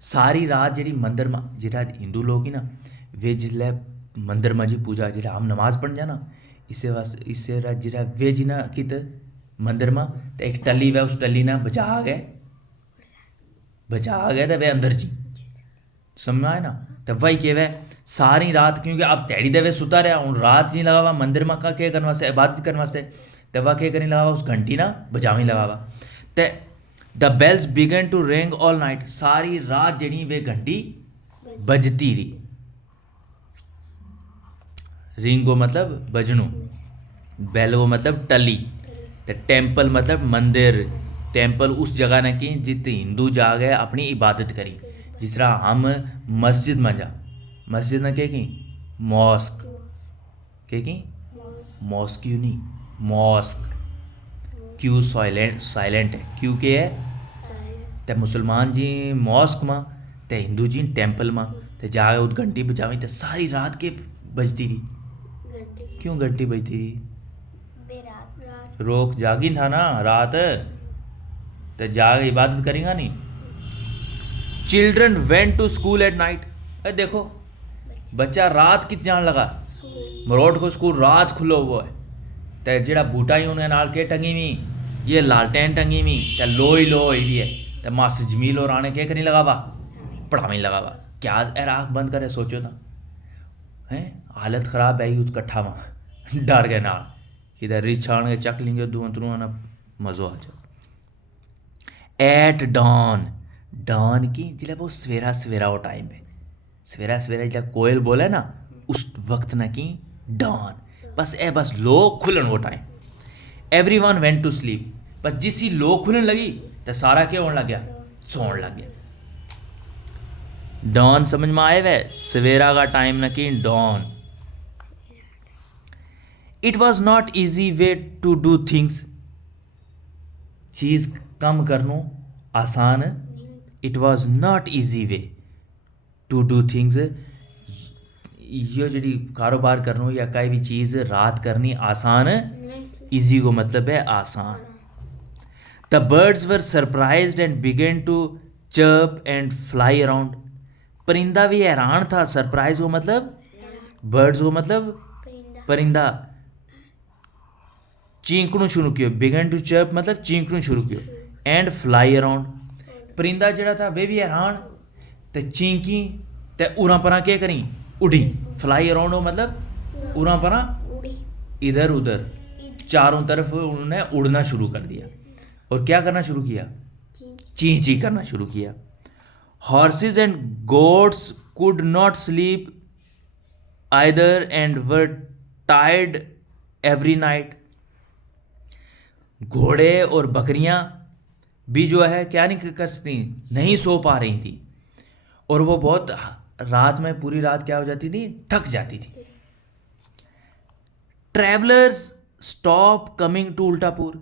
सारी रात जी मंदिर में जेड़ा हिंदू लोग ही ना, वे जिसले मंदिर में जी पूजा जेड़ा हम नमाज पढ़ जाना, इससे जेड़ा वे जी ना कित मंदिर में तो एक टली वह उस टली ना बचा गए तो वे अंदर जी समझ आए ना। तो वही के वह सारी रात, क्योंकि अब तैड़ी दे वे सुता रहा हूँ, रात नहीं लगा हुआ मंदिर में का के करने वास्ते, इबादत करने वास्ते, तो वह के करने लगा हुआ उस घंटी ना बजावी लगा हुआ। तो the bells began to ring all night. सारी रात जड़ी वे घंटी बजती रही। रिंगो मतलब बजनो, बेलो मतलब टली, तो टेम्पल मतलब मंदिर। टेम्पल उस जगह ना कि जित हिंदू जा गए अपनी इबादत करी। जिस तरह हम मस्जिद में जा, मस्जिद में की मॉस्क की मॉस्क क्यों नहीं, मॉस्क क्यों साइलेंट है, क्यों के है। तो मुसलमान जी मॉस्क में, तो हिंदू जी टेम्पल में, तो जाके उस घंटी बजावी तो सारी रात के बजती रही। घंटी क्यों घंटी बजती रही, बेरात रात रोक जागी था ना रात, तो जाके इबादत करेगा नहीं। Children went to school at night. अरे देखो बच्चा रात कित जान लगा, मरोड़ को स्कूल रात खुलो हुआ है। तो जेड़ा बूटा ही उन्हें नाल के टंगी हुई, ये लालटेन टंगी हुई, तो लोई दी है। तो मास्टर जमील और आने के करनी लगा वा, पढ़ावी लगा वा। क्या यार आँख बंद करे सोचो ना, हैं हालत ख़राब है उस कट्ठा में डर गए नाल किधर रिछ छाण के चक लेंगे धुआं धुआं ना मज़ो आ जाओ। एट डॉन, डॉन की जिला वो सवेरा सवेरा वो टाइम है, सवेरा सवेरा जिला कोयल बोले ना उस वक्त ना की डॉन, बस लोग खुलन वो time. Everyone went to sleep. बस जिस ही लोग खुलन लगी तो सारा क्या होने लग गया, सोने लग गया। डॉन समझ में आए वह सवेरा का टाइम ना कि dawn. It was not easy way to do things. चीज़ कम करनो आसान, it was not easy way to do things. यो जी कारोबार करनो या कोई भी चीज़ रात करनी आसान, नहीं थी ईजी को मतलब है आसान। The birds were surprised and began to chirp and fly around. परिंदा भी हैरान था, सरप्राइज हो मतलब, बर्ड्स हो मतलब परिंदा परिंदा। चींकणु शुरू कियो, बिगन टू चर्प मतलब चींकणु शुरू कियो, एंड फ्लाई अराउंड। परिंदा जड़ा था वे भी हैरान, ते चींकी ते उरा परा के करी उड़ी। फ्लाई अराउंड हो मतलब उरा परा उड़ी इधर उधर चारों तरफ उन्होंने उड़ना शुरू कर दिया। और क्या करना शुरू किया, ची ची करना शुरू किया। Horses and goats could not sleep either and were tired every night. घोड़े और बकरियां भी जो है क्या नहीं कर सकती, नहीं सो पा रही थी, और वो बहुत रात में पूरी रात क्या हो जाती थी, थक जाती थी। Travellers stop coming to Ultapur.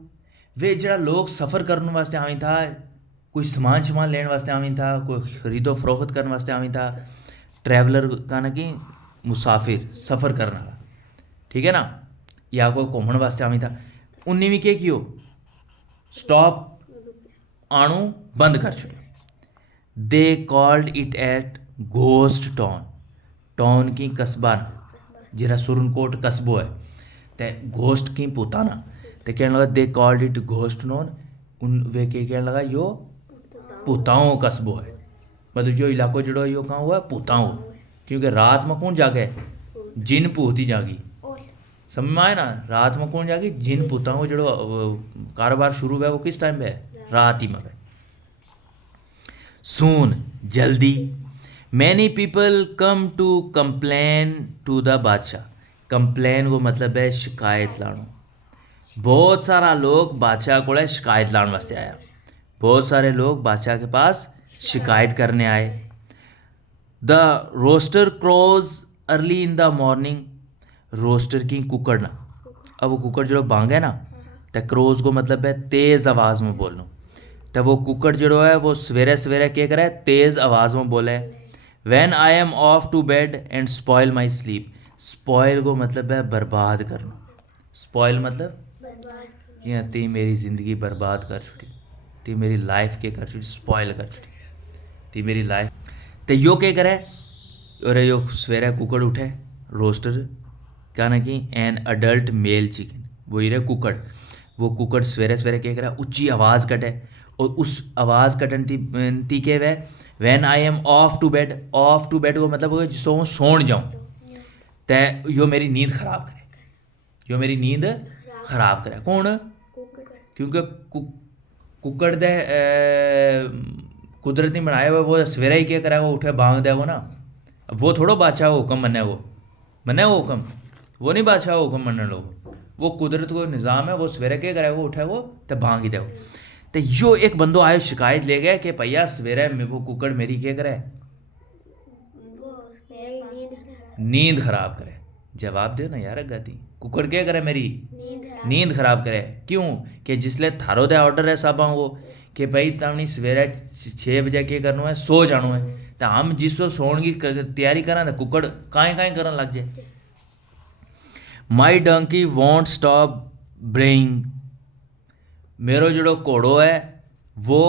वे जरा लोग सफ़र करने वास्ते आवी था, कोई सामान लेने वास्ते आवी था, कोई खरीदो फरोख्त करने वास्ते आवी था। ट्रैवलर का ना कि मुसाफिर सफ़र करने वाला, ठीक है ना, या कोई घूमने वास्ते आवी था। उन्हें भी क्या कियो, स्टॉप आणु बंद कर छुड़ो। They called it at ghost town. Town की कस्बा ना, जरा सुरनकोट कस्बो है, तो घोस्ट की पुताना, तो कहने लगा दे कॉल्ड इट घोस्ट टाउन। उन वे के कहने लगा यो पुताओं कस्बो है, मतलब जो इलाको जड़ो यो कहाँ हुआ है, पुताओं। क्योंकि रात में कौन जागे, जिन पूत ही जागी, ओल समझ में आए ना, रात में कौन जागी, जिन पुताओं जो कारोबार शुरू है वो किस टाइम पे है, रात ही में है। सून जल्दी, many people come to complain to the badshah. Complain को मतलब है शिकायत लाना। बहुत सारा लोग बादशाह को शिकायत लाने वास्ते आया, बहुत सारे लोग बादशाह के पास शिकायत करने आए। The rooster crows early in the morning, rooster की कुकड़ ना, अब वो कुकड़ जो बांग है ना, तो क्रोज को मतलब है तेज़ आवाज़ में बोलना। तो वो कुकड़ जो है वो सवेरे सवेरे क्या करे, तेज़ आवाज़ में बोले। When I am off to bed and spoil my sleep, spoil को मतलब है बर्बाद करना। स्पॉयल मतलब बर्बाद। कि ती मेरी ज़िंदगी बर्बाद कर छुटी, ती मेरी लाइफ के कर छुटी, स्पॉयल कर छुटी ती मेरी लाइफ। तो यो क्या करे, और यो सवेरे कुकड़ उठे, रोस्टर क्या ना कि एन अडल्ट मेल चिकन, वो ही रहे कुकड़। वो कुकड़ सवेरे सवेरे क्या करे, ऊंची आवाज़ कटे, और उस आवाज़ कटन ती के वे when I am off to bed, off to bed को मतलब जिसो मैं सोण जाऊँ, तो यो मेरी नींद खराब करे, यो मेरी नींद खराब करे। कौन, कुकर। क्योंकि कुकड़ दे कुदरती बनाए हुए वो सवेरे ही क्या करेगा, वो उठे भांग दे वो ना, वो थोड़ो बादशाह को हुक्म मने, वो मने वो हुक्म, वो नहीं बादशाह को हुक्म मनने लोग, वो कुदरत को निज़ाम है, वो सवेरे क्या करे, वो उठे वो तो भांग ही दे। तो यो एक बंदो आयो शिकायत ले गया कि भैया सवेरे वो कुकड़ मेरी क्या करे, वो मेरे नींद खराब करे। जवाब दो ना यार, गति कुकड़ क्या करे मेरी नींद खराब करे। क्यों कि जिसले थारो दे ऑर्डर है सब वो कि भाई तमनी सवेरे 6 बजे क्या करना है, सो जानो है, तो हम जिसो सोने की तैयारी करा तो कुकड़ काएं काएं करन लग जाए। माई डंकी वॉन्ट स्टॉप ब्रेइंग, मेरो जो घोड़ो है वो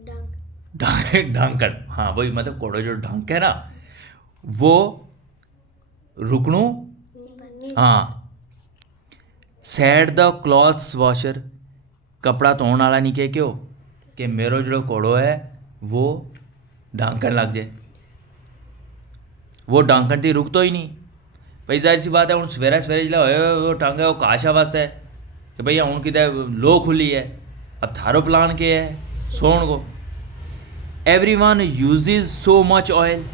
डंक। ढंकन, हाँ वही मतलब घोड़ो जो ढंक है ना वो रुकणू। हाँ, सैड द क्लॉथ्स वॉशर, कपड़ा धोने वाला नहीं कह क्यों कि मेरो जो घोड़ो है वो ढांकन लग जाए, वो ढांकन थी रुक तो ही नहीं। भाई जाहिर सी बात है, हूँ सवेरे सवेरे जिला होए वो टांगा वो काशा वास्ते है कि भैया हूँ कि लो खुली है, अब थारो प्लान के है सोन को। Everyone uses so much oil,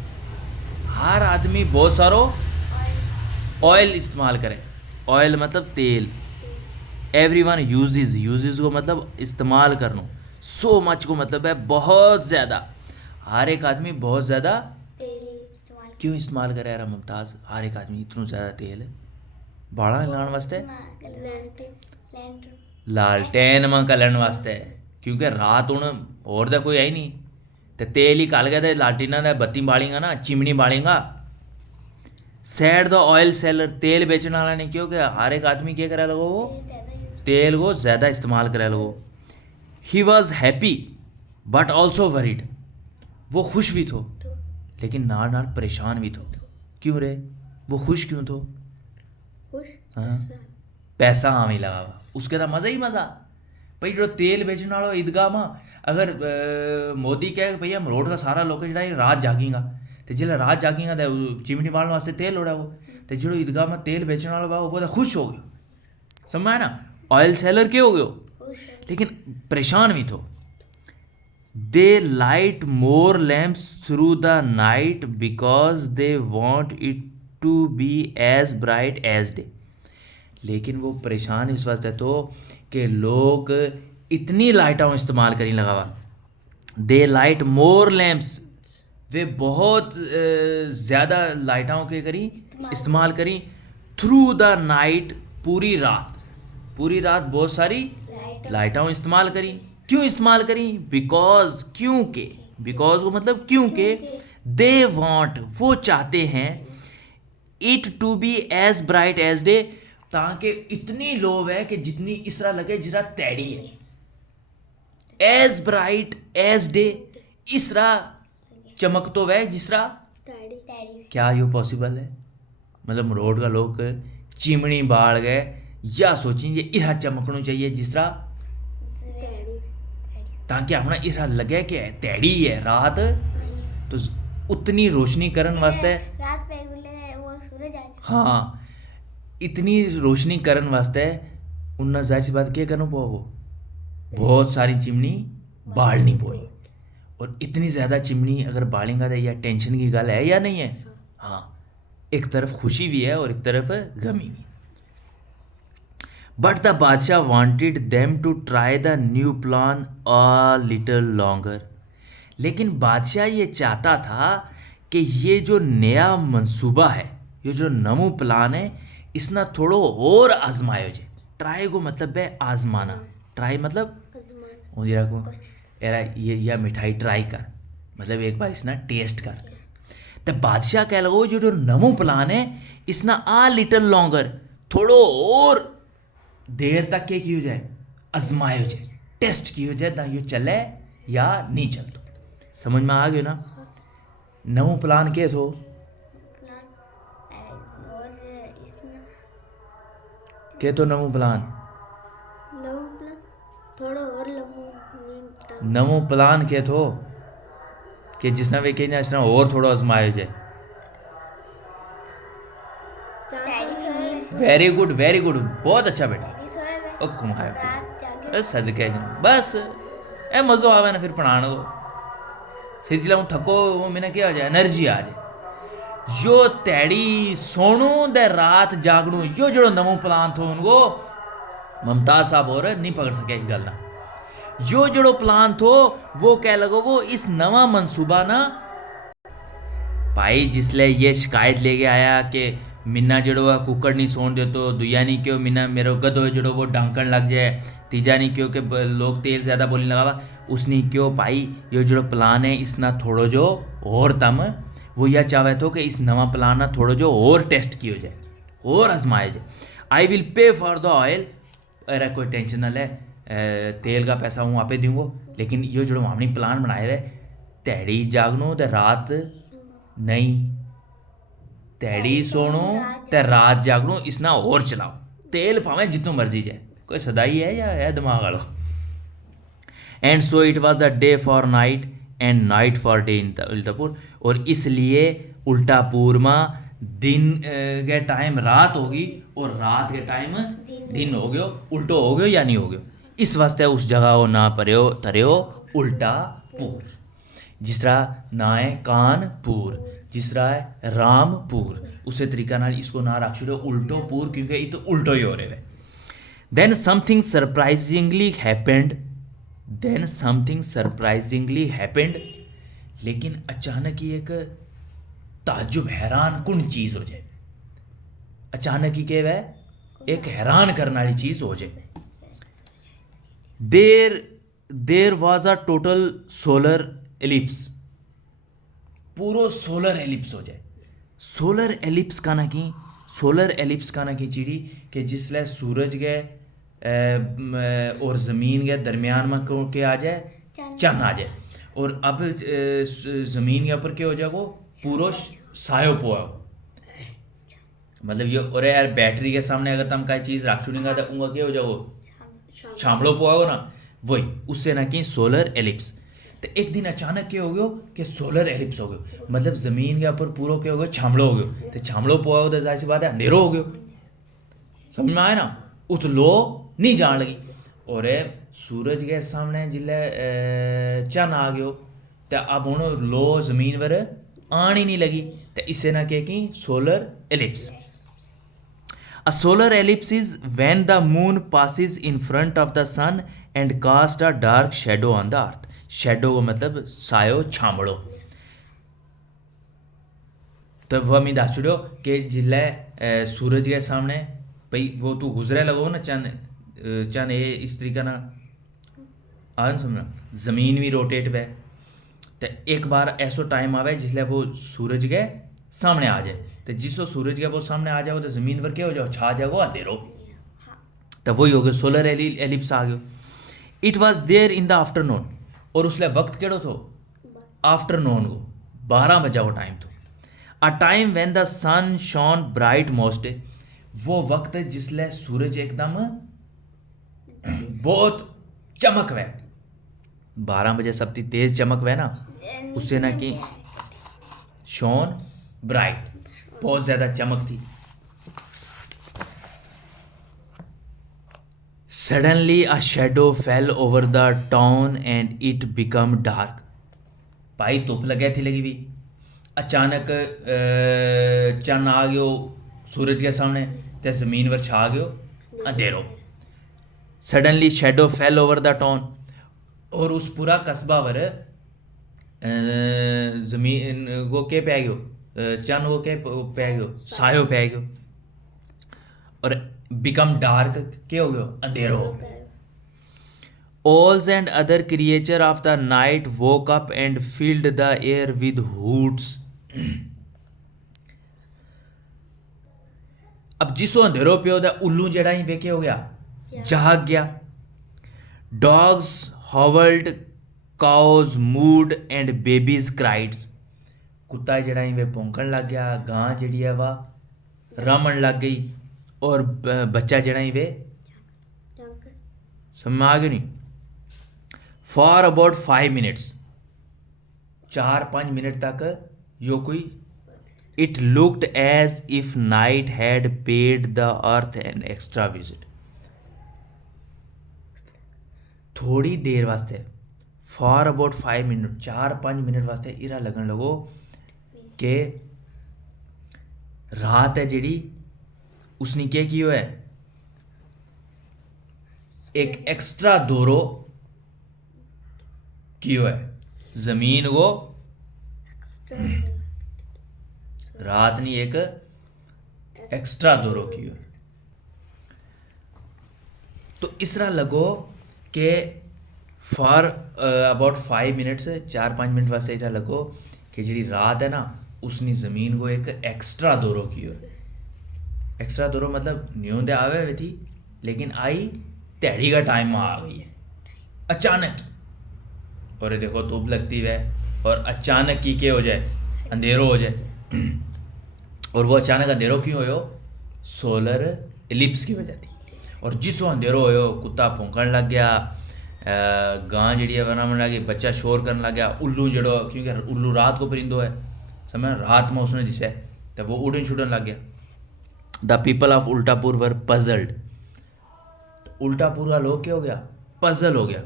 हर आदमी बहुत सारो ऑयल इस्तेमाल करे, ऑयल मतलब तेल। एवरी वन यूजेज, यूजेज को मतलब इस्तेमाल करना, सो मच को मतलब है बहुत ज़्यादा, हर एक आदमी बहुत ज़्यादा इस्तेमाल क्यों इस्तेमाल करे यार मुमताज़, हर एक आदमी इतना ज़्यादा तेल बाड़ा लाने वास्ते, लालटेन में कलन वास्ते, क्योंकि रात हूँ और तो कोई है ही नहीं, तो तेल ही कल गया तो लालटीना ने बत्ती बालेंगा ना, चिमनी बालेंगा। सैड द ऑयल सेलर, तेल बेचने वाला नहीं, क्योंकि हर एक आदमी क्या करे लगो, वो तेल को ज़्यादा इस्तेमाल करे लगो। He was happy but also worried, वो खुश भी थो लेकिन नाल नाल परेशान भी थो। क्यों रे, वो खुश क्यों थो, खुश। हाँ पैसा आम ही लगा हुआ, उसके तो मज़ा ही मज़ा। भाई जो तेल बेचने वाला ईदगाह में अगर मोदी कहे भैया हम रोड का सारा लोग जो रात जागेगा, तो जिसले रात जागेगा तो चिमनी मारने वास्ते तेल उड़ा वो, तो जो ईदगाह में तेल बेचने वाला वो तो खुश हो गयो, समझ आया ना। ऑयल सेलर क्या हो गयो, लेकिन परेशान भी थो। They light more lamps through the night because they want it to be as bright as day, लेकिन वो परेशान इस वास्ते तो कि लोग इतनी लाइटों इस्तेमाल करी लगावा। दे लाइट मोर लैम्प्स, वे बहुत ज़्यादा लाइटों के करी इस्तेमाल करी। थ्रू द नाइट, पूरी रात बहुत सारी लाइटों इस्तेमाल करी। क्यों इस्तेमाल करी, बिकॉज, क्योंकि, बिकॉज को मतलब क्योंकि, दे वांट, वो चाहते हैं, it to be as bright as day, ताकि इतनी लोव है कि जितनी इस तरह लगे जिस तरह तैड़ी है। एज ब्राइट एज डे, इस तरह चमक तो वह जिस तरह, टैडी। क्या ये पॉसिबल है, मतलब रोड का लोग चिमनी बाल गए या सोचेंगे इरा चमकना चाहिए जिस तरह, टैडी। ताकि अपना इस तरह लगे कि तैड़ी है रात, तो उतनी रोशनी करने वास्ते। रात पे गुले वो सूरज आ जाए। हाँ, इतनी रोशनी करन वास्ते उन्ना जाहिर सी बात क्या करना पाओ, बहुत सारी चिमनी बालनी पोई। और इतनी ज़्यादा चिमनी अगर बालेंगा तो यह टेंशन की गल है या नहीं है? हाँ, एक तरफ खुशी भी है और एक तरफ गमी भी। But the badshah wanted them to try the new plan a little longer. लेकिन बादशाह ये चाहता था कि ये जो नया मंसूबा है, ये जो नमू प्लान है, इसना थोड़ो और आजमायो जे। ट्राई को मतलब है आजमाना, ट्राई मतलब आजमान हो जरा को एरा ये या मिठाई ट्राई कर, मतलब एक बार इसना टेस्ट कर। तो बादशाह कह लगो जो जो नमो प्लान है इसना आ लिटिल लॉन्गर, थोड़ो और देर तक के कियो जाए, आजमायो जाए, टेस्ट कियो जाए ना, यो चले या नहीं चलतो। समझ में आ गयो ना? नमो प्लान के थो? प्लान और इसमें के तो नमो प्लान? लव प्लान थोड़ा और लमू नींद नमो प्लान के थो कि जिसना वे कहीं ना इसना और थोड़ा आजमायो जाए। डैडी सोए वेरी गुड वेरी गुड, बहुत अच्छा बेटा। डैडी सोए वे ओ कुमार रात जागे अरे सदके जाऊं बस, ए मज़ो आवे ना फिर पढ़ाने को। फिर जिला हूँ थको वो मैंने क्या हो जाए, एनर्जी आ जाए। यो तैड़ी सोनू दे रात जागनू, यो जो नमो प्लान थो उनको मुमताज साहब और नहीं पकड़ सके इस गल ना। यो जो प्लान थो वो कह लगो वो इस नवा मंसूबा ना भाई, जिसले ये शिकायत लेके आया कि मिन्ना जड़ो है कुकड़ नहीं सोन दे, तो दुया नहीं क्यों मिन्ना मेरो गधो जड़ो वो डांकण लग जाए, तीजा नहीं क्यों कि लोग तेल ज़्यादा बोलने लगा, उसने क्यों भाई ये जो प्लान है इसना थोड़ो जो और तम वो यह चाहे तो कि इस नवा प्लान ना थोड़ो जो और टेस्ट किया जाए और आजमाया जाए। I will pay for the oil, अरे कोई टेंशन ना ले, तेल का पैसा हूँ आपे दूंगो, लेकिन ये जो हमने प्लान बनाए हुए तैड़ी जागनो तो रात नहीं, तैड़ी सोनो ते रात जागनो, इसना और चलाओ, तेल पावे जितनो मर्जी जाए, कोई सदाई है या है दिमाग वालो। And so it was the day for night and night for day in Ultapur, और इसलिए उल्टापुर में दिन के टाइम रात होगी और रात के टाइम दिन हो गयो, उल्टो हो गयो या नहीं हो गयो। इस वास्ते उस जगह को ना परयो तरियो उल्टापुर, जिसरा ना है कानपुर, जिसरा है रामपुर, उसे तरीका नाल इसको ना रख छो उल्टोपुर, क्योंकि ये तो उल्टो ही हो रहे हैं। Then something surprisingly happened, then something surprisingly happened, लेकिन अचानक ही एक ताज्जुब हैरान कुन चीज़ हो जाए, अचानक ही क्या है एक हैरान करने वाली चीज़ हो जाए। There was a total solar ellipse, पूरो सोलर एलिप्स हो जाए। सोलर एलिप्स का ना कि सोलर एलिप्स का ना कि चीड़ी कि जिसले सूरज के और ज़मीन के दरमियान में को के आ जाए चंद आ जाए, और अब ज़मीन के ऊपर क्या हो जाए वो पूरो सायो पोआ, मतलब ये और यार बैटरी के सामने अगर तुम कोई चीज़ रख छुड़ेगा तो उनका क्या हो जाए वो छामड़ो पोआ हो ना, वही उससे ना कि सोलर एलिप्स। तो एक दिन अचानक क्या हो गयो कि सोलर एलिप्स हो गयो, मतलब ज़मीन के ऊपर पूरा क्या हो गयो छामड़ो हो गयो, तो छामड़ो पोआ हो तो जाहिर सी बात है अंधेरो हो गयो, समझ में आया ना। उत लो नहीं जान लगी, और सूरज के सामने जिले चन आ गयो तो अब हूँ लो ज़मीन पर आन ही नहीं लगी, तो इससे ना क्या कि solar ellipse. A solar ellipse is when the moon passes in front of the sun and cast a dark shadow on the earth. Shadow को मतलब सायो छामड़ो। तो वह मैं दस छुड़ो कि जिले सूरज के सामने भाई वो तू गुजरे लगो ना चन ये इस तरीका ना आन समझना, ज़मीन भी रोटेट पे, तो एक बार ऐसा टाइम आवे जिसले वो सूरज के सामने आ जाए, तो जिसो सूरज के वो सामने आ जाओ तो ज़मीन पर क्या हो जाओ छा जाओ अंधेरो, तो वही हो गया सोलर एलिप्स आ गयो। It was there in the afternoon, और उसले वक्त केड़ो थो आफ्टरनून को 12 बजा वो टाइम थो। A time when the sun shone bright most, वो वक्त जिसले सूरज एकदम बहुत चमक वे, 12 बजे सबती तेज चमक वे ना, उससे ना कि शॉन ब्राइट बहुत ज़्यादा चमक थी। सडनली अ शैडो फैल over the town and it become dark. भाई धुप लगे थी लगी भी, अचानक चन्न आ गयो सूरज के सामने, ते जमीन पर छा गयो अंधेरो। सडनली शैडो फैल ओवर द टाउन, और उस पूरा कस्बा पर जमीन वो के पै गयो, चन्न वो के पै गयो, सायो पै गयो। और बिकम डार्क के हो गयो, अंधेरो हो गयो। Owls and other creatures of the night woke up and filled the air with hoots. अब जिसो अंधेरो पियो दा उल्लू जेड़ा ही बेके हो गया, जाग गया। Dogs howled, cows mooed and babies cried. कुत्ता जेड़ा ही वे भौंकण लग गया, गां जेड़ी है वा रमन लग गई, और बच्चा जेड़ा ही वे समझ में आ गयो नहीं। फॉर अबाउट 5 मिनट्स, 4-5 मिनट तक यो कोई, it looked as if night had paid the earth an extra visit. थोड़ी देर वास्ते, फॉर अबाउट 5 मिनट, 4-5 मिनट वास्ते इरा लगन लगो कि रात है जेड़ी उसने क्या कियो है, एक एक्स्ट्रा दौरो कियो है जमीन को। रात नहीं एक एक्स्ट्रा दौरो कियो है। तो इस तरह लगो कि फॉर अबाउट 5 मिनट्स, 4-5 मिनट वास्ते इतना लगो कि जी रात है ना उसने ज़मीन को एक एक्स्ट्रा दौरो कियो है। एक्स्ट्रा दौरो मतलब न्यूंद आवे हुई थी, लेकिन आई तैड़ी का टाइम आ गई है अचानक ही। और ये देखो धूप लगती है और अचानक ही क्या हो जाए, अंधेरो हो जाए। और वो अचानक अंधेरो क्यों हो, सोलर इलिप्स की वजह थी। और जिसो अंधेरो हो, कुत्ता भौंकण लग गया, गां जी है बनाने लग गई, बच्चा शोर करने लग गया, उल्लू जड़ो, क्योंकि उल्लू रात को परिंदो है, समय रात में उसने जिसे तो वो उड़न छुड़न लग गया। The people of Ultapur were puzzled. Ultapur का लोग क्या हो गया, पजल हो गया।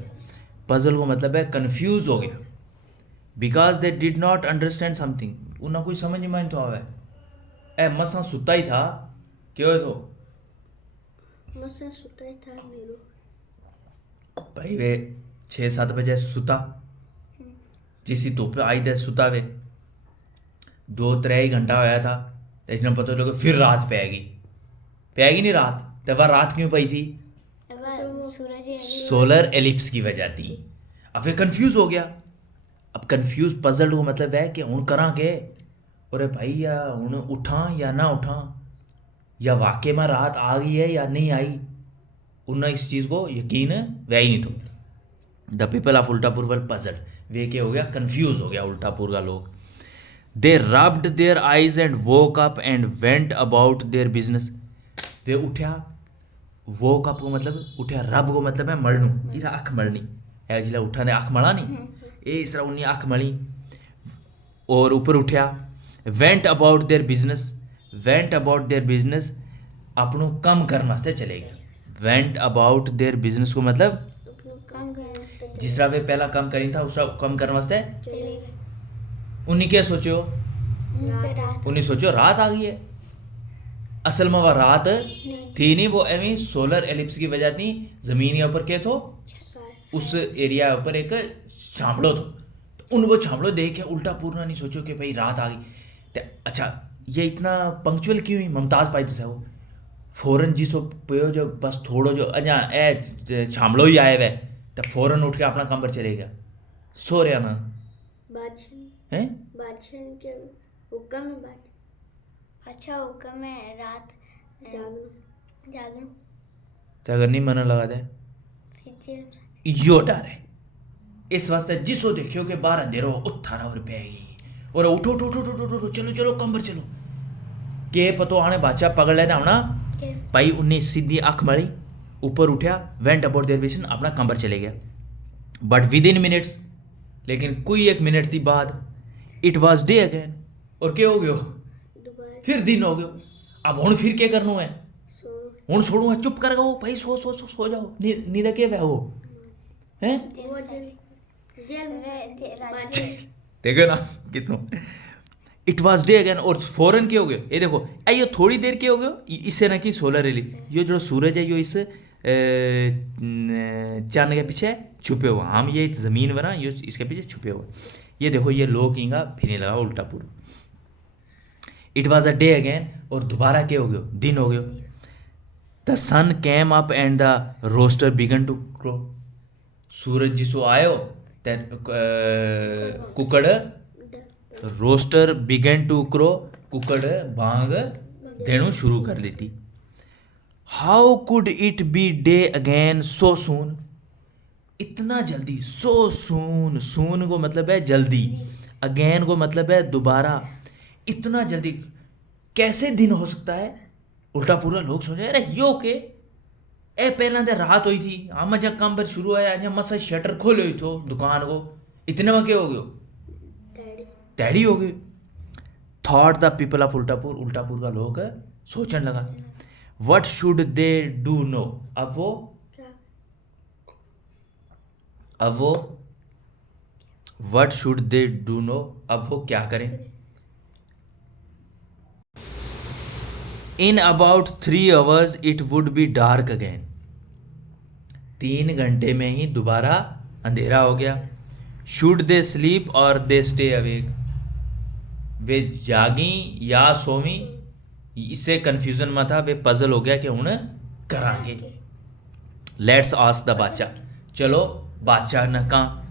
पजल को मतलब है कंफ्यूज हो गया, because they did not understand something. उन्हें कोई समझ नहीं मान तो आवे, ए मसा सुता ही था, क्यों है तो मसा सुता ही था मेरो। भाई वे 6-7 बजे सुता, जिसी धुप आई दे सुता वे 2-3 ही घंटा होया था, तो इसने पता लगा फिर रात पैगी नहीं रात, तो वह रात क्यों पई थी, सोलर एलिप्स की वजह थी। अब फिर कंफ्यूज हो गया। अब कंफ्यूज पजल को मतलब है कि हूँ करा के, और भाई या हूँ उठा या ना उठा, या वाकई में रात आ गई है या नहीं आई, उन्हें इस चीज़ को यकीन वह ही नहीं तो। The people of Ultapur were puzzle, वे क्या हो गया, कंफ्यूज हो गया उल्टापुर का लोग। They rubbed their eyes and woke up and went about their business. वे उठा, वोक अप को मतलब उठा, रब को मतलब है मलनू, इरा अख मलनी है, जिला उठा ने अख मला नहीं, ये इस तरह उन्हें अख मली और ऊपर उठा। Went about their business, went about their business अपनों कम करने वास्ते चले गए। वेंट अबाउट देयर बिजनेस को मतलब जिस तरह वे पहला कम करी था उस तरह कम करने वास्ते उन्हें क्या सोचो, उन्हें सोचो रात आ गई है। असल में वह रात थी नहीं, वो एवं सोलर एलिप्स की वजह थी, ज़मीन के ऊपर क्या थो, उस एरिया ऊपर एक छांपड़ो थो। तो उन वो छांपड़ो देख के उल्टा पूर्णा नहीं सोचो कि भाई रात आ गई। अच्छा ये इतना पंक्चुअल क्यों हुई, मुमताज़ पाई थी वो फ़ौरन जिसो पियो जो बस थोड़ो जो अजा ए छांपड़ो ही आए वे, तो फ़ौरन उठ के अपना काम पर चले गया, सो रहा ना हैं बादशाह के हुक्म में बात। अच्छा हुक्म है रात जागरूं, तो अगर नहीं मन लगा दे फिर जेल यो डर है। इस वास्ते जिसो देखियो कि बाहर अंधेरो उठारा और पैगी, और उठो उठो उठो उठो उठो चलो चलो कंबर चलो, के पतो आने बादशाह पकड़ लेना होना। भाई उन्हें सीधी आँख मली, ऊपर उठा, वेंट अबाउट देयर विजन, अपना कंबर चले गया। बट विद इन मिनट्स, लेकिन कोई 1 मिनट थी बाद, इट वॉज डे अगेन, और क्या हो गयो, दोबारा फिर दिन हो गयो। अब हूँ फिर क्या करना है, सो हूँ छोड़ूंगा चुप कर गो भाई सो जाओ नींद के वह हो हैं वो जेल में देखो ना कितना इट वॉज डे अगेन और फौरन क्या हो गया ये देखो ये थोड़ी देर क्या हो गया इससे ना कि सोलर रिलीज ये जो सूरज है ये इस चांद के पीछे छुपे हुए हम ये ज़मीन बना ये इसके पीछे छुपे हुए ये देखो ये लोग इंगा फिरने लगा उल्टा पूरा it was a day again और दोबारा क्या हो गया दिन हो गया the sun came up and the rooster began to crow सूरज जिसो आयो कुकड़ रोस्टर बिगन टू क्रो कुकड़ बांग देणु शुरू कर देती how could it be day again so soon इतना जल्दी सो सून सून को मतलब है जल्दी अगेन को मतलब है दोबारा इतना जल्दी कैसे दिन हो सकता है उल्टा पूरा लोग सोचे अरे यो के ए पहला तो रात हुई थी हम जब काम पर शुरू आया आज मसा शटर खोले हुई थो दुकान को इतने में क्या हो गयो तैड़ी हो गई thought the people of Ultapur का लोग सोचने लगा what should they do now अब वो what should they do now अब वो क्या करें in about 3 hours it would be dark again 3 घंटे में ही दोबारा अंधेरा हो गया शुड दे स्लीप और दे स्टे अवेक वे जागी या सोवी इससे कन्फ्यूजन में था वे पजल हो गया कि हूँ करांगे लेट्स आस्क द बादशाह चलो बादशाह ने कहा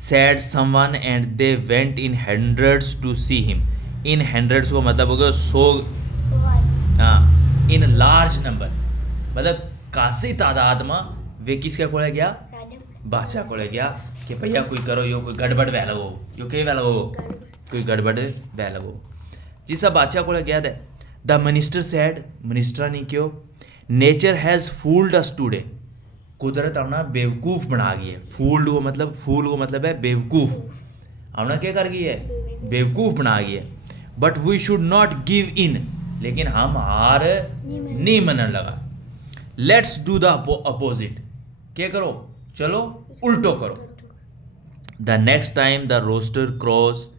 said someone and they went in hundreds to see him in hundreds को मतलब हो गया 100 हाँ इन लार्ज नंबर मतलब कासी तादाद में वे किसके कोले गया बादशाह कोले गया कि भैया कोई करो यो कोई गड़बड़ वह लगो यो कहीं वह लगो कोई गड़बड़ वह लगो जिसा बादशाह कोले गया था द मिनिस्टर सैड मिनिस्टर ने क्यों nature has fooled us today कुदरत अपना बेवकूफ़ बना गई है फूल को मतलब है बेवकूफ़ अपना क्या कर गई है बेवकूफ़ बना गई है but we should not give in लेकिन हम हार नहीं मनने लगा लेट्स डू द अपोजिट क्या करो चलो उल्टो करो the next time the rooster crows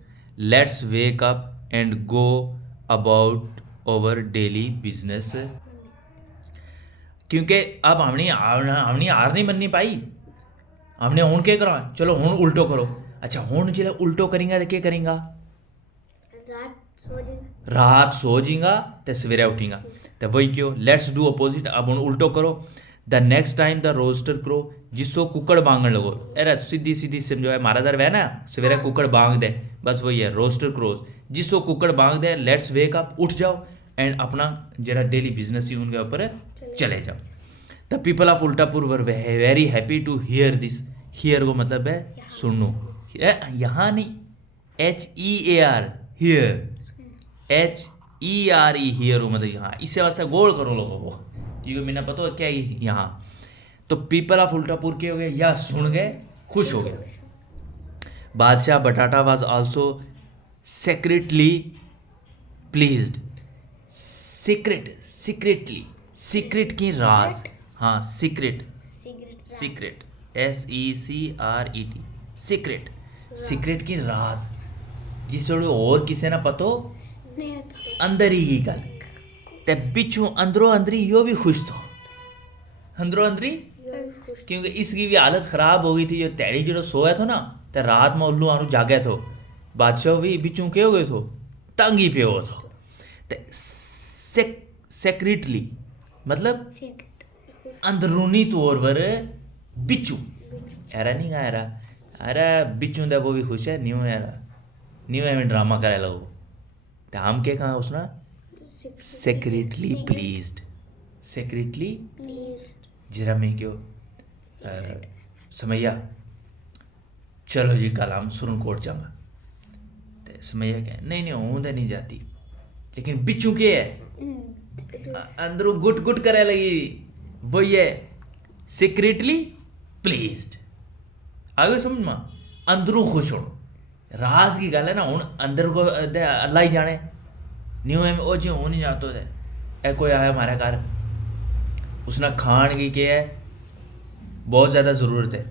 let's wake up and go about our daily business क्योंकि अब हमने हार नहीं बननी पाई हमने हूँ क्या करो चलो हूँ उल्टो करो अच्छा हूँ जो उल्टो करेंगे तो क्या करेंगा रात सो जाएगा तो सवेरे उठेगा तो वही क्यों लेट्स डू अपोजिट अब हूँ उल्टो करो the next time the rooster करो जिसको कुकड़ बांगण लगो अरे सीधी सीधी समझो है महाराज वह ना सवेरे कुकड़ बांग दे बस वही है रोस्टर क्रोज जिसको कुकड़ बांग दे लेट्स वेक अप उठ जाओ एंड अपना जरा डेली बिजनेस ही उनके ऊपर चले जाओ the people of Ultapur were very happy to hear this hear को मतलब है सुनो यहाँ नहीं HEAR हियर HERE हियर मतलब यहाँ इससे वास्ते गोल करो लोगों को क्योंकि मैंने पता है क्या यहाँ तो पीपल ऑफ उल्टापुर के हो गए या सुन गए खुश हो गए बादशाह बटाटा was also secretly pleased secretly secret की राज हाँ सीक्रेट SECRET सीक्रेट की राज जिस और किसी ना पतो अंदर ही गल ते पिछू अंदरों अंदरी यो भी खुश थो अंदरों अंदरी क्योंकि इसकी भी हालत ख़राब हो गई थी जो तैड़ी जो सोया था ना तो रात में उल्लू आरू जागे थो बादशाह भी बिचू के हो गए थो तंगी पे हो थो तो सेक्रेटली मतलब अंदरूनी तौर पर बिचू ऐरा नहीं कहा यारा अरे बिचू तो वो भी खुश है न्यू यारा न्यू है ड्रामा करे लगो तो हम क्या कहा उसने सेक्रेटली प्लीज्ड जरा मैं क्यों समैया चलो जी कल हम सुरनकोट जाऊंगा तो समैया क्या नहीं हूँ तो नहीं जाती लेकिन बिचू के है अंदरों गुट गुट करे लगी वो ये सीक्रेटली प्लीज्ड आगे समझ में अंदरों खुश हो राज की गल है ना हूँ अंदर को अल्लाह ही जाने न्यू है ओ जी हो नहीं जातो थे ए कोई आया हमारे घर उसने खाण की क्या है बहुत ज़्यादा ज़रूरत है,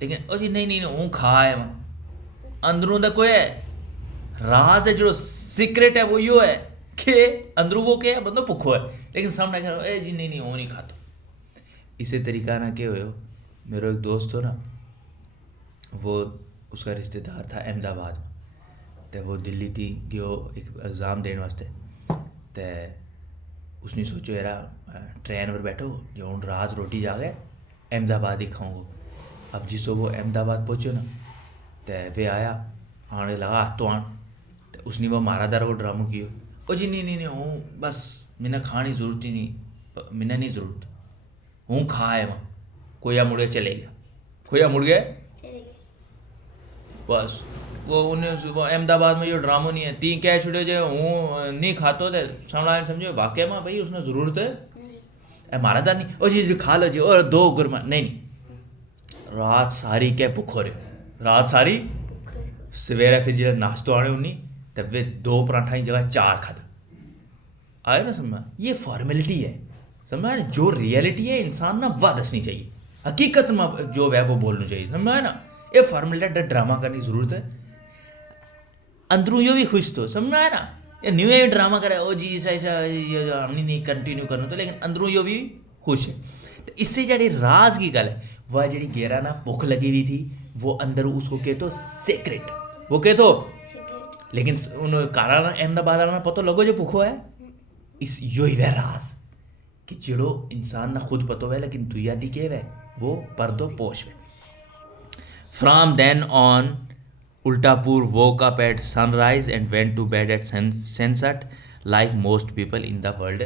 लेकिन ओ जी नहीं नहीं हूँ खा है वहाँ अंदरों का कोई है राज है जो सीक्रेट है वो यो है कि अंदरों वो क्या है बंदो भुखो है, लेकिन सामने कह रहा ए जी नहीं नहीं वो नहीं खाता। इसी तरीका ना क्या हो मेरा एक दोस्त हो ना, वो उसका रिश्तेदार था अहमदाबाद, तो वो दिल्ली थी गयो एक एग्ज़ाम देने वास्ते, तो उसने सोचो यार ट्रेन पर बैठो जो हूँ रात रोटी जाके अहमदाबाद ही खाऊंगा। अब जिसो वो अहमदाबाद पहुँचो ना, तो वे आया आने लगा हाथ तो आन, तो उसने वो मारा दारा वो ड्रामो कियो ओ जी नहीं नहीं नहीं हूँ बस मैंने खाने की ज़रूरत ही नहीं, मैंने नहीं ज़रूरत हूँ खा है वहाँ खोया मुड़ के चले गया, खोया मुड़ गया चले गए। बस वो उन्हें वो अहमदाबाद में जो ड्रामो नहीं है तीन कह छुड़े जो हूँ नहीं खातो तो सामने वाले समझो वाकई में भाई उसने ज़रूरत है नहीं ए मारा था नहीं ओ जी खा लो जी और दो गुरमा नहीं रात सारी क्या भुखो रहे रात सारी भूखे सवेरे फिर जो नाश्तो आने उन्नी तब वे 2 पराठा की जगह 4 खाता आए ना समझ ये फॉर्मेलिटी है समझ आया ना, जो रियलिटी है इंसान ना वह दसनी चाहिए हकीकत में जो है वो बोलनी चाहिए समझ आया ना, ये फॉर्मेलिटी ड्रामा करने की ज़रूरत है अंदरू यो भी खुश तो समझ आया ना, ये न्यू ये ड्रामा करे ओ जी ऐसा ऐसा ये हमने नहीं कंटिन्यू करना तो, लेकिन अंदरू यो भी खुश है। तो इससे जड़ी राज की गल है वह जड़ी गहरा ना भूख लगी हुई थी वो अंदर उसको कह तो सीक्रेट वो कह तो, सिगरेट लेकिन उन कारण अहमदाबाद वाला पता लगो जो भूखो है इस यो ही वह राज कि जड़ो इंसान ना खुद पतो है लेकिन दुनिया दी के वह वो पर्दो पोश है। From then on, Ultapur woke up at sunrise and went to bed at sunset like most people in the world.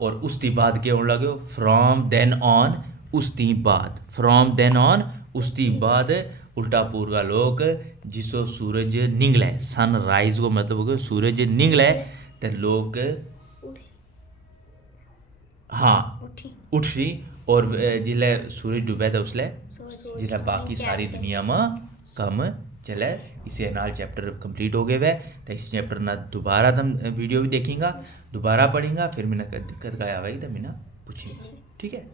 और उसती बाद क्या होने लगे फ्रॉम देन ऑन उसती बाद फ्रॉम देन ऑन उसती बाद उल्टापुर का लोग जिसो सूरज निकले सनराइज को मतलब हो गया सूरज निकले तो लोग हाँ उठी उठी और जिसले सूरज डूबे तो उसले सोच जिसले बाकी सारी दुनिया में कम चले। इसे नाल चैप्टर कंप्लीट हो गए वह तो इस चैप्टर ना दोबारा तुम वीडियो भी देखेंगा दोबारा पढ़ेंगा फिर मैंने दिक्कत का आवेगी तो मैंने पूछेंगे ठीक है।